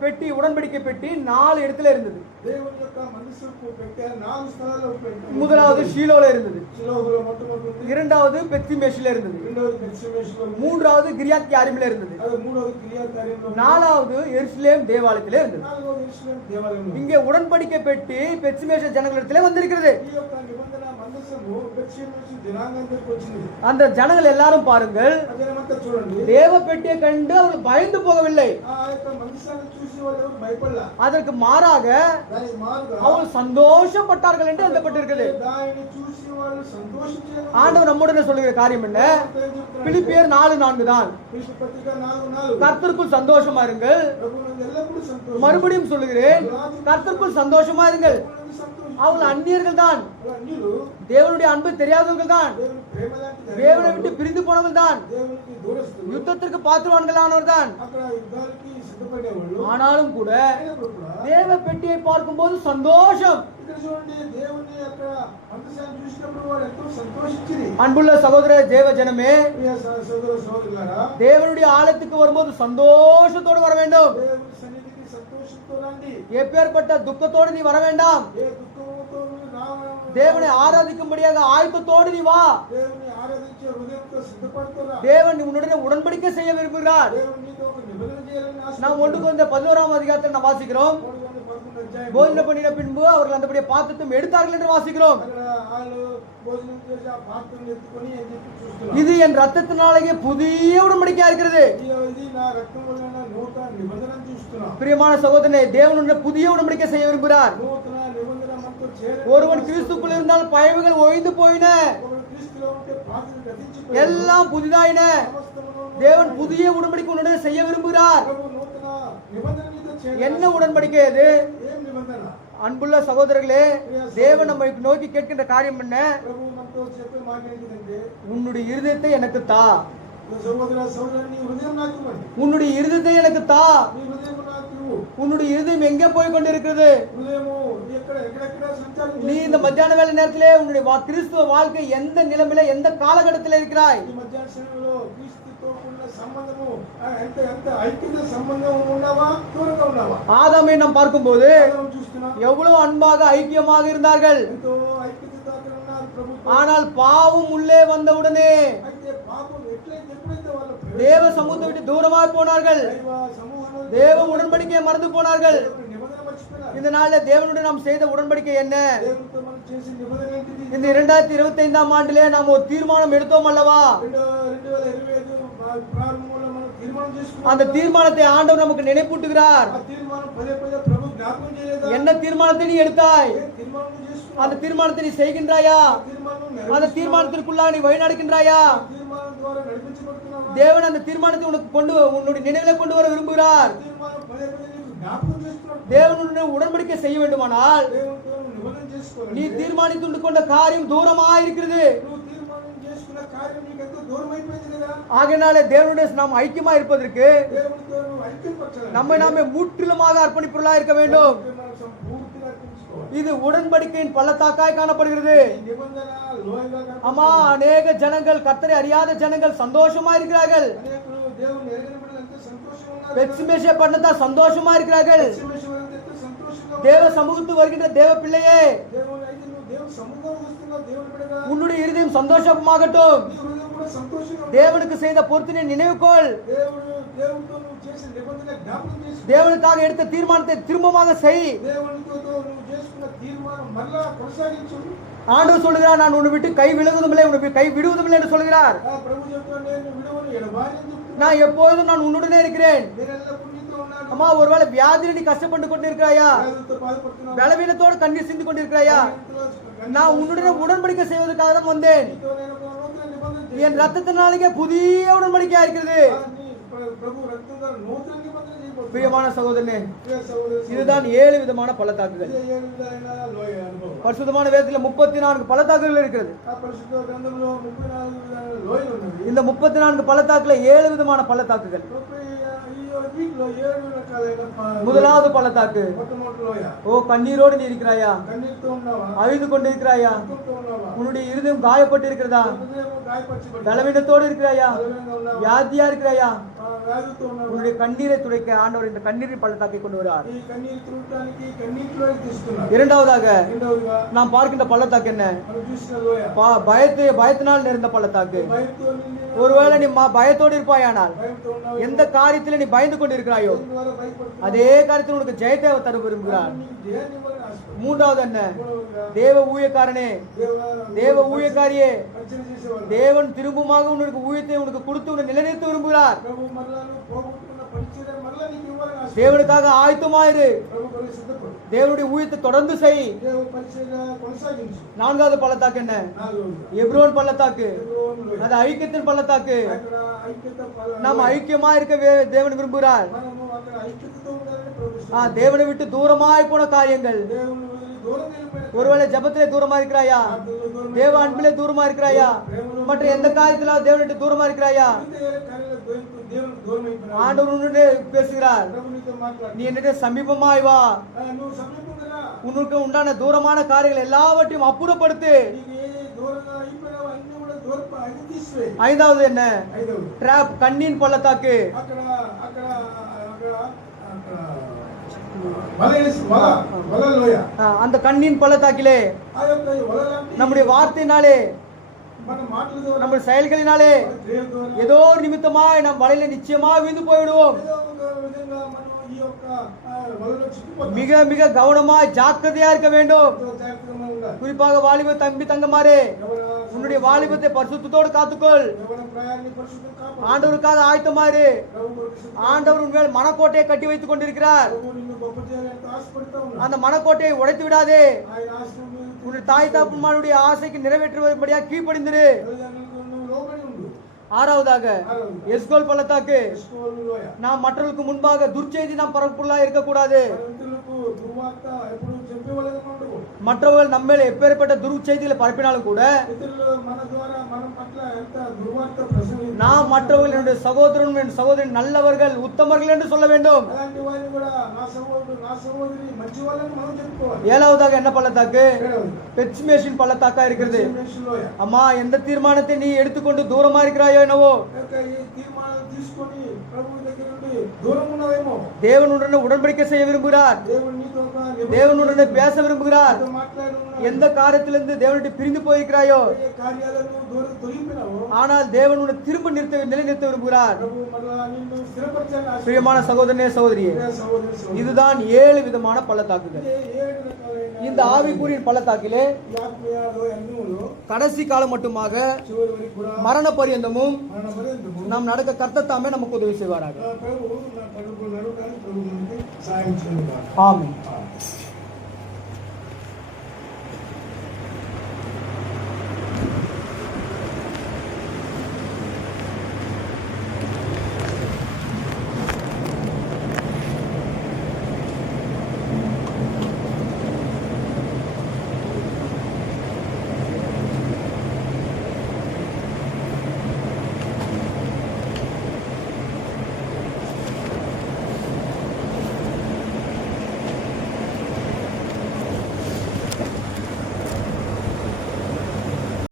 பெட்டி, உடன்படிக்கை பெட்டி 4 இடத்துல இருந்தது. దేవుని యొక్క మనసుకు పెట్టారు. 4 స్థలాల్లో పెట్టారు. முதலாவது ஷீலோல இருந்தது, షిలోహులో మొట్టమొదటి, இரண்டாவது பெத்சுமேஷில இருந்தது, రెండవది బెత్షెమెషులో, மூன்றாவது கிரியாத் யாரிமில இருந்தது, అది మూడవది కిర్యత్ కార్యంలో, நாலாவது எருசலேம் தேவாலயத்திலே இருந்தது. నాలుగవది యెరూషలేము దేవాలయంలో. இங்கே உடன்படிக்கை பெட்டி பெத்சுமேஷ ஜனங்களிடத்திலே வந்திருக்கிறது. ఈ యొక్క నిబంధన మందసము బెత్షెమెషు జనాంగం దగ్గరికి వచ్చింది. அந்த ஜனங்கள் எல்லாரும் பாருங்கள், అదేమంతా చూడండి. தேவ பெட்டியை கண்டு அவர்கள் பயந்து போகவில்லை. ఆ యొక్క మందసాన్ని చూసి వాళ్ళు ఎవరు భయపడలా. அதற்கு மாறாக దానికి మారుగా அவர்கள் சந்தோஷப்பட்டார்கள் என்று எழுதப்பட்டிருக்கிறது. దానిని చూసి వాళ్ళు సంతోషించారు. ஆண்டவர் நம்முடனே சொல்லுகிற காரியம் என்ன? பிலிப்பியர் 4:4 தான். ఫిలిప్పీ పత్రిక 4:4. கர்த்தருக்குள் சந்தோஷமா இருங்கள். ప్రభువునందు ఎల్లప్పుడూ సంతోషం. மறுபடியும் சொல்லுகிறேன், கர்த்தருக்குள் சந்தோஷமா இருங்கள். ప్రభువునందు సంతోషం. அவர்கள் அந்நியர்கள் தான், అన్యులు தேவனுடைய அன்பு தெரியாதவர்கள் தான், దేవుని ప్రేమ లాంటి தேவனை விட்டு பிரிந்து போனவர்கள் தான், దేవునికి దూరస్తులు. யுத்தத்திற்கு பாத்திரவான்களானவர் தான். అక్కడ యుద్ధాలకి సిద్ధపడే వాళ్ళు ஆனாலும் கூட అయినప్పుడు కూడా தேவ பெட்டியை பார்க்கும்போது சந்தோஷம். ఇక్కడ చూడండి దేవుని యొక్క అంతశాన్ని చూసినప్పుడు వాడు ఎంతో సంతోషించింది. அன்புள்ள சகோதர தேவ ஜனமே, ప్రియ సోదర సోదరులారా, தேவனுடைய ஆலயத்துக்கு வரும்போது சந்தோஷத்தோடு வர வேண்டும். దేవుని సన్నిధికి సంతోషంతో రండి. எப்பேற்பட்ட துக்கத்தோடு நீ வர வேண்டாம். ఏ దుఃఖంతో నువ్వు రావడం, தேவனை ஆராதிக்கும்படியாக ஆயத்தத்தோடு நீ வா. దేవుని ఆరాధించే హృదయంతో సిద్ధపడుతున్నా. தேவன் உன்னுடைய உடன்படிக்கை செய்ய விரும்புகிறார். దేవుడు నీతో ఒక నిబంధన చేయాలని நாம் 1 கொரிந்தியர் 11ஆம் அதிகாரத்தில் நாம் வாசிக்கிறோம். 11 అధ్యాయం போஜன பண்ணின பின்பு அவர்கள் அந்தபடியே பாத்திரத்தை எடுத்தார்கள் என்று வாசிக்கிறோம். అక్కడ వాళ్ళు భోజనం చేసి ఆ పాత్రను ఎత్తుకొని అని చెప్పి చూస్తున్నారు. இது என் ரத்தத்தினாலேயே புதிய உடன்படிக்கையா இருக்கிறது. ఇది నా రక్తం వలన నూతన నిబంధనను చూస్తున్నా. பிரியமான சகோதரனே, தேவன் உன்னை புதிய உடன்படிக்கை செய்ய விரும்புகிறார். నూతన నిబంధన మనతో చేరాలి. ஒருவன் கிறிஸ்துக்குள் இருந்தால் பழையவைகள் ஒழிந்து போயின, ఒకడు క్రీస్తులో ఉంటే పాతవి గతించిపోయాయి. எல்லாம் புதிதாயின. సమస్తమును தேவன் புதிய உடன்படிக்கை உன்னுடைய செய்ய விரும்புகிறார். ప్రభు నూతన నిబంధన నీతో చేరాలి. என்ன உடன்படிக்கை அது? ఏం నిబంధన? அன்புள்ள சகோதரர்களே, தேவன் நம்மை நோக்கி கேட்கின்ற காரியம் என்ன? ప్రభు మనతో చెప్పే మాట ఏంటంటే, உன்னுடைய இருதயத்தை எனக்கு தா. సహోదర సహోదరుని, నీ హృదయం నాకు ఇవ్వండి. உன்னுடைய இருதயத்தை எனக்கு தா. నీ హృదయం నాకు ఇవ్వు. உன்னுடைய இருதயம் எங்கே போய் கொண்டிருக்கிறது? హృదయము ఎక్కడెక్కడ సంచారం நீ இந்த மத்தியான வேலை நேரத்திலே உன்னுடைய கிறிஸ்துவ வாழ்க்கை எந்த நிலைமையில எந்த காலகட்டத்தில் இருக்கிறாய்? ఈ మధ్యాహ్న సమయంలో క్రీస్తుతో ఉన్న సంబంధము ఎంత ఎంత ఐక్యత సంబంధం ఉన్నావా, దూరంగా ఉన్నావా? ஆதாமை நாம் பார்க்கும்போது మనం చూస్తున్నాం எவ்வளவு அன்பாக ஐக்கியமாக இருந்தார்கள். ఎంతో ఐక్యతతో అక్కడ ఉన్నారు ప్రభు. ஆனால் பாவம் உள்ளே வந்தவுடனே అయితే పాపం ఎప్పుడైతే వాళ్ళ தேவ சமூகத்தை விட்டு தூரமாய் போனார்கள். దైవ సమూహంలో தேவ உடன்படிக்கையை மறந்து போனார்கள். దేవుని నిబంధన మర్చిపోయారు. இந்த நாளில் தேவனுடன் நாம் செய்த உடன்படிக்கை என்ன? దేవునితో మనం చేసిన నిబంధన ఏంటిది? இந்த 2025ஆம் ஆண்டிலே நாம் ஒரு தீர்மானம் எடுத்தோம் அல்லவா? 2025 ప్రారంభంలో మనం తీర్మానం చేసుకున్నాం. அந்த தீர்மானத்தை ஆண்டவர் நமக்கு நினைப்பூட்டுகிறார். ఆ తీర్మానం పదే పదే ప్రభు జ్ఞాపకం చేయలేదా? என்ன தீர்மானத்தை நீ எடுத்தாய்? ఏ తీర్మానం చేసుకున్నావు? அந்த தீர்மானத்தை நீ செய்கின்றாயா? ఆ తీర్మానం அந்த నెరవేర్చుకున్నావా? தீர்மானத்திற்குள்ளாக நீ வழி நடக்கின்றாயா? ఆ తీర్మానం ద్వారా నడిపించబడుతున్నావా? தேவன் அந்த தீர்மானத்தை உனக்கு உன்னுடைய நினைவிலே கொண்டு வர விரும்புகிறார். ఆ తీర్మానం పదే పదే నీకు జ్ఞాపకం చేస్తున్నాడు. தேவனுடைய உடன்படிக்கை செய்ய வேண்டுமானால் దేవునితో నువ్వు నిబంధన చేసుకోవాలి. நீ தீர்மானித்து கொண்ட காரியம் தூரமாக இருக்கிறது. నువ్వు తీర్మానం చేసుకున్న కార్యం నీకు ఎంతో దూరం అయిపోయింది కదా. ஆகையினாலே தேவனுடைய நாம் ஐக்கியமா இருப்பதற்கு దేవునితో నువ్వు ఐక్యపరచాలి. நம்மை நாமே முற்றிலுமாக அர்ப்பணிப்புள்ளா இருக்க வேண்டும். మనం సంపూర్తిగా అర్పించుకోవాలి. இது உடன்படிக்கையின் பள்ளத்தாக்காய் காணப்படுகிறது. ఈ నిబంధన లోయగా அம்மா, அநேக ஜனங்கள், கர்த்தரை அறியாத ஜனங்கள் சந்தோஷமா இருக்கிறார்கள். అనేకులు దేవుని ఎరగని బిడ్డలు ఎంతో సంతోషంగా ఉన్నారు. பெத்சிமேஷே பட்டணத்தார் சந்தோஷமா இருக்கிறார்கள். పశ్చిమేశ్వరం ఎంతో సంతోషంగా ఉన్నారు. தேவ சமூகத்துக்கு வருகின்ற தேவ பிள்ளையே, దేవుని అయితే నువ్వు దేవుని సముఖంగా వస్తున్నావు. దేవుని బిడ్డగా உன்னுடைய இருதயம் சந்தோஷமாகட்டும். నీ హృదయం కూడా సంతోషంగా ఉంది. தேவனுக்கு செய்த பொருத்தினை நினைவுகொள். దేవునితో నువ్వు చేసిన నిబంధన జ్ఞాపకం చేసుకో. தேவனுக்காக எடுத்த தீர்மானத்தை திரும்பமாக செய். దేవునితో నువ్వు చేసుకున్న తీర్మానం మరలా కొనసాగించు. ஆண்டவர் சொல்லுகிறார், நான் உன்னை விட்டு கை விழுவதும் இல்லை, உன்னை கை விடுவதும் இல்லை என்று சொல்கிறார். ఆ ప్రభు చెప్తున్నాడు, నేను విడువను ఎడబాయని చెప్తున్నాను. நான் எப்போதும் நான் உன்னுடனே இருக்கிறேன். నేను ఎల్లప్పుడూ నీతో ఉన్నాను. அம்மா, ஒருவேளை வியாதியில் நீ கஷ்டப்பட்டு கொண்டிருக்கிறாயா? వ్యాధులతో బాధపడుతున్నావు. பலவீனத்தோடு கண்ணீர் சிந்து கொண்டிருக்கிறாயா? నీతో நான் உன்னுடன் உடன்படிக்கை செய்வதற்காக தான் வந்தேன். నేను ఒక నూతన నిబంధన என் ரத்தத்தினாலேயே புதிய உடன்படிக்கையா இருக்கிறது. ప్రభు రక్తం ద్వారా నూతన నిబంధన చేయబోతున్నాడు. பிரியமான சகோதரனே, ప్రియ సహోదరి, இதுதான் 7 விதமான பள்ளத்தாக்குகள். ఇదే ఏ విధమైన లోయ అనుభవం. பரிசுத்தமான வேதத்தில் 34 பள்ளத்தாக்குகள் இருக்கிறது. ఆ పరిశుద్ధ గ్రంథంలో 34 విధాల లోయలు ఉన్నవి. இந்த 34 பள்ளத்தாக்குல 7 விதமான பள்ளத்தாக்குகள். వీటిలో 7 రకాలైన முதலாவது பள்ளத்தாக்கு, మొట్టమొదటి లోయ. ஓ கண்ணீரோடு நீ இருக்கிறாயா? కన్నీటితో ఉన్నావా? அழுது கொண்டிருக்கிறாயா? దుఃఖంతో ఉన్నావా? உன்னுடைய இருதயம் காயப்பட்டு இருக்கிறதா? హృదయం గాయపరచబడింది. பலவீனத்தோடு இருக்கிறாயா? బలహీనంగా ఉన్నావా? வியாதியா இருக்கிறாயா? వ్యాధితో ఉన్నావా? உன்னுடைய கண்ணீரை துடைக்க ஆண்டவர் இந்த கண்ணீரின் பள்ளத்தாக்கை கொண்டு வருவார். ఈ కన్నీరు తుడవడానికి కన్నీటిలో తీస్తున్నారు. இரண்டாவதாக రెండవదిగా நாம் பார்க்கின்ற பள்ளத்தாக்கு என்ன? మనం చూసిన లోయ பயத்தினால் நிறைந்த பள்ளத்தாக்கு. భయంతో నిండిన ஒருவேளை நீ பயத்தோடு இருப்பாயானால், భయంతో ఉన్నావు. எந்த காரியத்தில் நீ பயந்து கொண்டிருக்கிறாயோ దేని ద్వారా భయపడుతున్నావు? அதே காரியத்தில் உனக்கு ஜெயத்தை அவர் தர விரும்புகிறார். నీకు జయాన్ని ఇవ్వాలని ఆశపడుతున్నావు. மூன்றாவது என்ன? మూడవదిగా தேவ ஊழியக்காரனே, தேவ ஊழியக்காரியே, పరిచయం చేసేవాడు. தேவன் திரும்பமாக உனக்கு ஊழியத்தை உனக்கு கொடுத்து உன்னை நிலைநிறுத்த விரும்புகிறார். ప్రభు మరలా నువ్వు పోగొట్టుకున్న పరిచయం మరలా నీకు ఇవ్వాలని ఆశపడుతున్నావు. தேவனுக்காக ஆயத்தமாயிரு. ప్రభు కొరకు సిద్ధపడు. தேவனுடைய ஊழியத்தை தொடர்ந்து செய். దేవు పరిచయం కొనసాగించు. நான்காவது பள்ளத்தாக்கு என்ன? నాలుగవదిగా எப்ரோன் பள்ளத்தாக்கு. ఎబ్రోను లోయ. அது ஐக்கியத்தின் பள்ளத்தாக்கு. అక్కడ ఐక్యత நாம் ஐக்கியமா இருக்க தேவன் விரும்புகிறார். మనము అక్కడ ఐక్యతతో ఉండాలని ప్రభు தேவனை விட்டு தூரமாய் போன காரியங்கள். దేవుని వదిలి దూరం వెళ్ళిపోయిన ஒருவேளை ஜெபத்திலே தூரமா இருக்கிறாயா? ప్రార్థనలో దూరం தேவ அன்பிலே தூரமா இருக்கிறாயா? மற்ற எந்த காரியத்தில தேவனை விட்டு தூரமா இருக்கிறாயா? మిగతా ఏ కార్యాలకు దేవునికి దూరం అయిపోయినావు. ஆண்டவர் உன்னுடைய பேசுகிறார், ప్రభు నీతో మాట్లాడు. நீ என்னுடைய சமீபமாய் வா, నువ్వు సమీపంగా రా. உனக்கு உண்டான தூரமான காரியங்கள் எல்லாவற்றையும் அப்புறப்படுத்து. నీకు ఏ దూరంగా అయిపోయినావు అన్ని కూడా దూరం అది తీసివేయి. ஐந்தாவது என்ன? ఐదవది ட்ராப், கண்ணின் பள்ளத்தாக்கு. అక్కడ అక్కడ అక్కడ అక్కడ వల లోయ. அந்த கண்ணின் பள்ளத்தாக்கிலே ఆ యొక్క వలలాంటి நம்முடைய வார்த்தையினாலே, మన మాటల ద్వారా நம்முடைய செயல்களினாலே మన క్రియల ద్వారా ஏதோ ஒரு நிமித்தமாய் நம் வலையில நிச்சயமாக விழுந்து போய்விடுவோம். ఏదో ఒక విధంగా మనం ఈ యొక్క వలలో చిక్కుపోతాం. மிக மிக கவனமாய் ஜாக்கிரதையா இருக்க வேண்டும். ఎంతో జాగ్రత్తగా ఉండాలి. குறிப்பாக வாலிப தம்பி தங்கமாரே, ఎవరి உன்னுடைய வாலிபத்தை பரிசுத்தத்தோடு காத்துக்கொள். ఎవరి ప్రయాణాన్ని పరిశుద్ధం కాపాడు. ஆண்டவருக்காக ஆயத்தமாறு. ప్రభు కొరకు సిద్ధం. ஆண்டவர் உன்மேல் மனக்கோட்டையை கட்டி வைத்துக் கொண்டிருக்கிறார். ప్రభు నిన్ను గొప్ప చేయాలని ఆశపడుతూ ఉన్నాడు. அந்த மனக்கோட்டையை உடைத்து விடாதே. ఆయన ఆశను உன்னுடைய தாய் தகப்பன்மாருடைய ஆசைக்கு நிறைவேற்றுவதற்கும்படியாக கீழ்ப்படிந்திரு. తల్లిదండ్రులకు నువ్వు లోబడి ఉండు. ஆறாவதாக ఆరవది எஸ்கோல் பள்ளத்தாக்கு. ఎస్కోలు లోయ. நாம் மற்றவர்களுக்கு முன்பாக துர்ச்செய்தி நாம் பரப்புள்ளா இருக்கக்கூடாது. మన ఇతరులకు దుర్వార్త ఎప్పుడు చెప్పేవాళ్ళగా ఉండవు. மற்றவர்கள் நம்மேல் எப்பேற்பட்ட துர்ச்செய்திகளை பரப்பினாலும் கூட ఇతరులు మన ద్వారా మన పట్ల ఎంత దుర్వార్త ప్రసంగి நாம் மற்றவர்கள் என்னுடைய சகோதரன் என் சகோதரி நல்லவர்கள் உத்தமர்கள் என்று சொல்ல வேண்டும். అలాంటి వారిని కూడా నా సహోదరుడు నా సహోదరి మంచి వాళ్ళని మనం చెప్పుకోవాలి. ஏழாவதாக என்ன பள்ளத்தாக்கு? ఏడవది பெட்சிமேஷின் பள்ளத்தாக்கா இருக்கிறது. ఎస్టిమేషన్ లోయ. அம்மா, எந்த தீர்மானத்தை நீ எடுத்துக்கொண்டு தூரமா இருக்கிறாயோ என்னவோ, యొక్క ఈ తీర్మానాలు తీసుకొని ప్రభువు దగ్గర నుండి దూరం ఉన్నావేమో. தேவனுடன் உடன்படிக்கை செய்ய விரும்புகிறார். దేవుడు నీతో ఒక தேவனுடன் பேச விரும்புகிறார். నీతో మాట్లాడి ఉన్నాడు. எந்த காரியத்திலிருந்து தேவனுடைய பிரிந்து போயிருக்கிறாயோ, ఏ కార్యాలను దూరం తొలగిపోయినావో ஆனால் தேவனுடைய திரும்ப நிலைநிறுத்த விரும்புகிறார். ప్రభు మరలా నిన్ను స్థిరపరచాలని ఆశ. பிரியமான சகோதரனே சகோதரியே, ప్రియ సహోదరి సహోదరుడు. இதுதான் 7 விதமான பள்ளத்தாக்குகள். ఇదే 7 రకాలైన இந்த ஆவிக்குரிய பள்ளத்தாக்கிலே ఈ ఆత్మీయ లోయ అన్నిములో கடைசி காலம் மட்டுமாக చివరి వరకు కూడా மரண பரியந்தமும் మన పర్యంతము நாம் நடக்க கர்த்தர் தாமே நமக்கு உதவி செய்வாராக. ప్రభు నా పరుగులు నడవడానికి ప్రభు మనకి సహాయం చేయాలి. ஆமென்.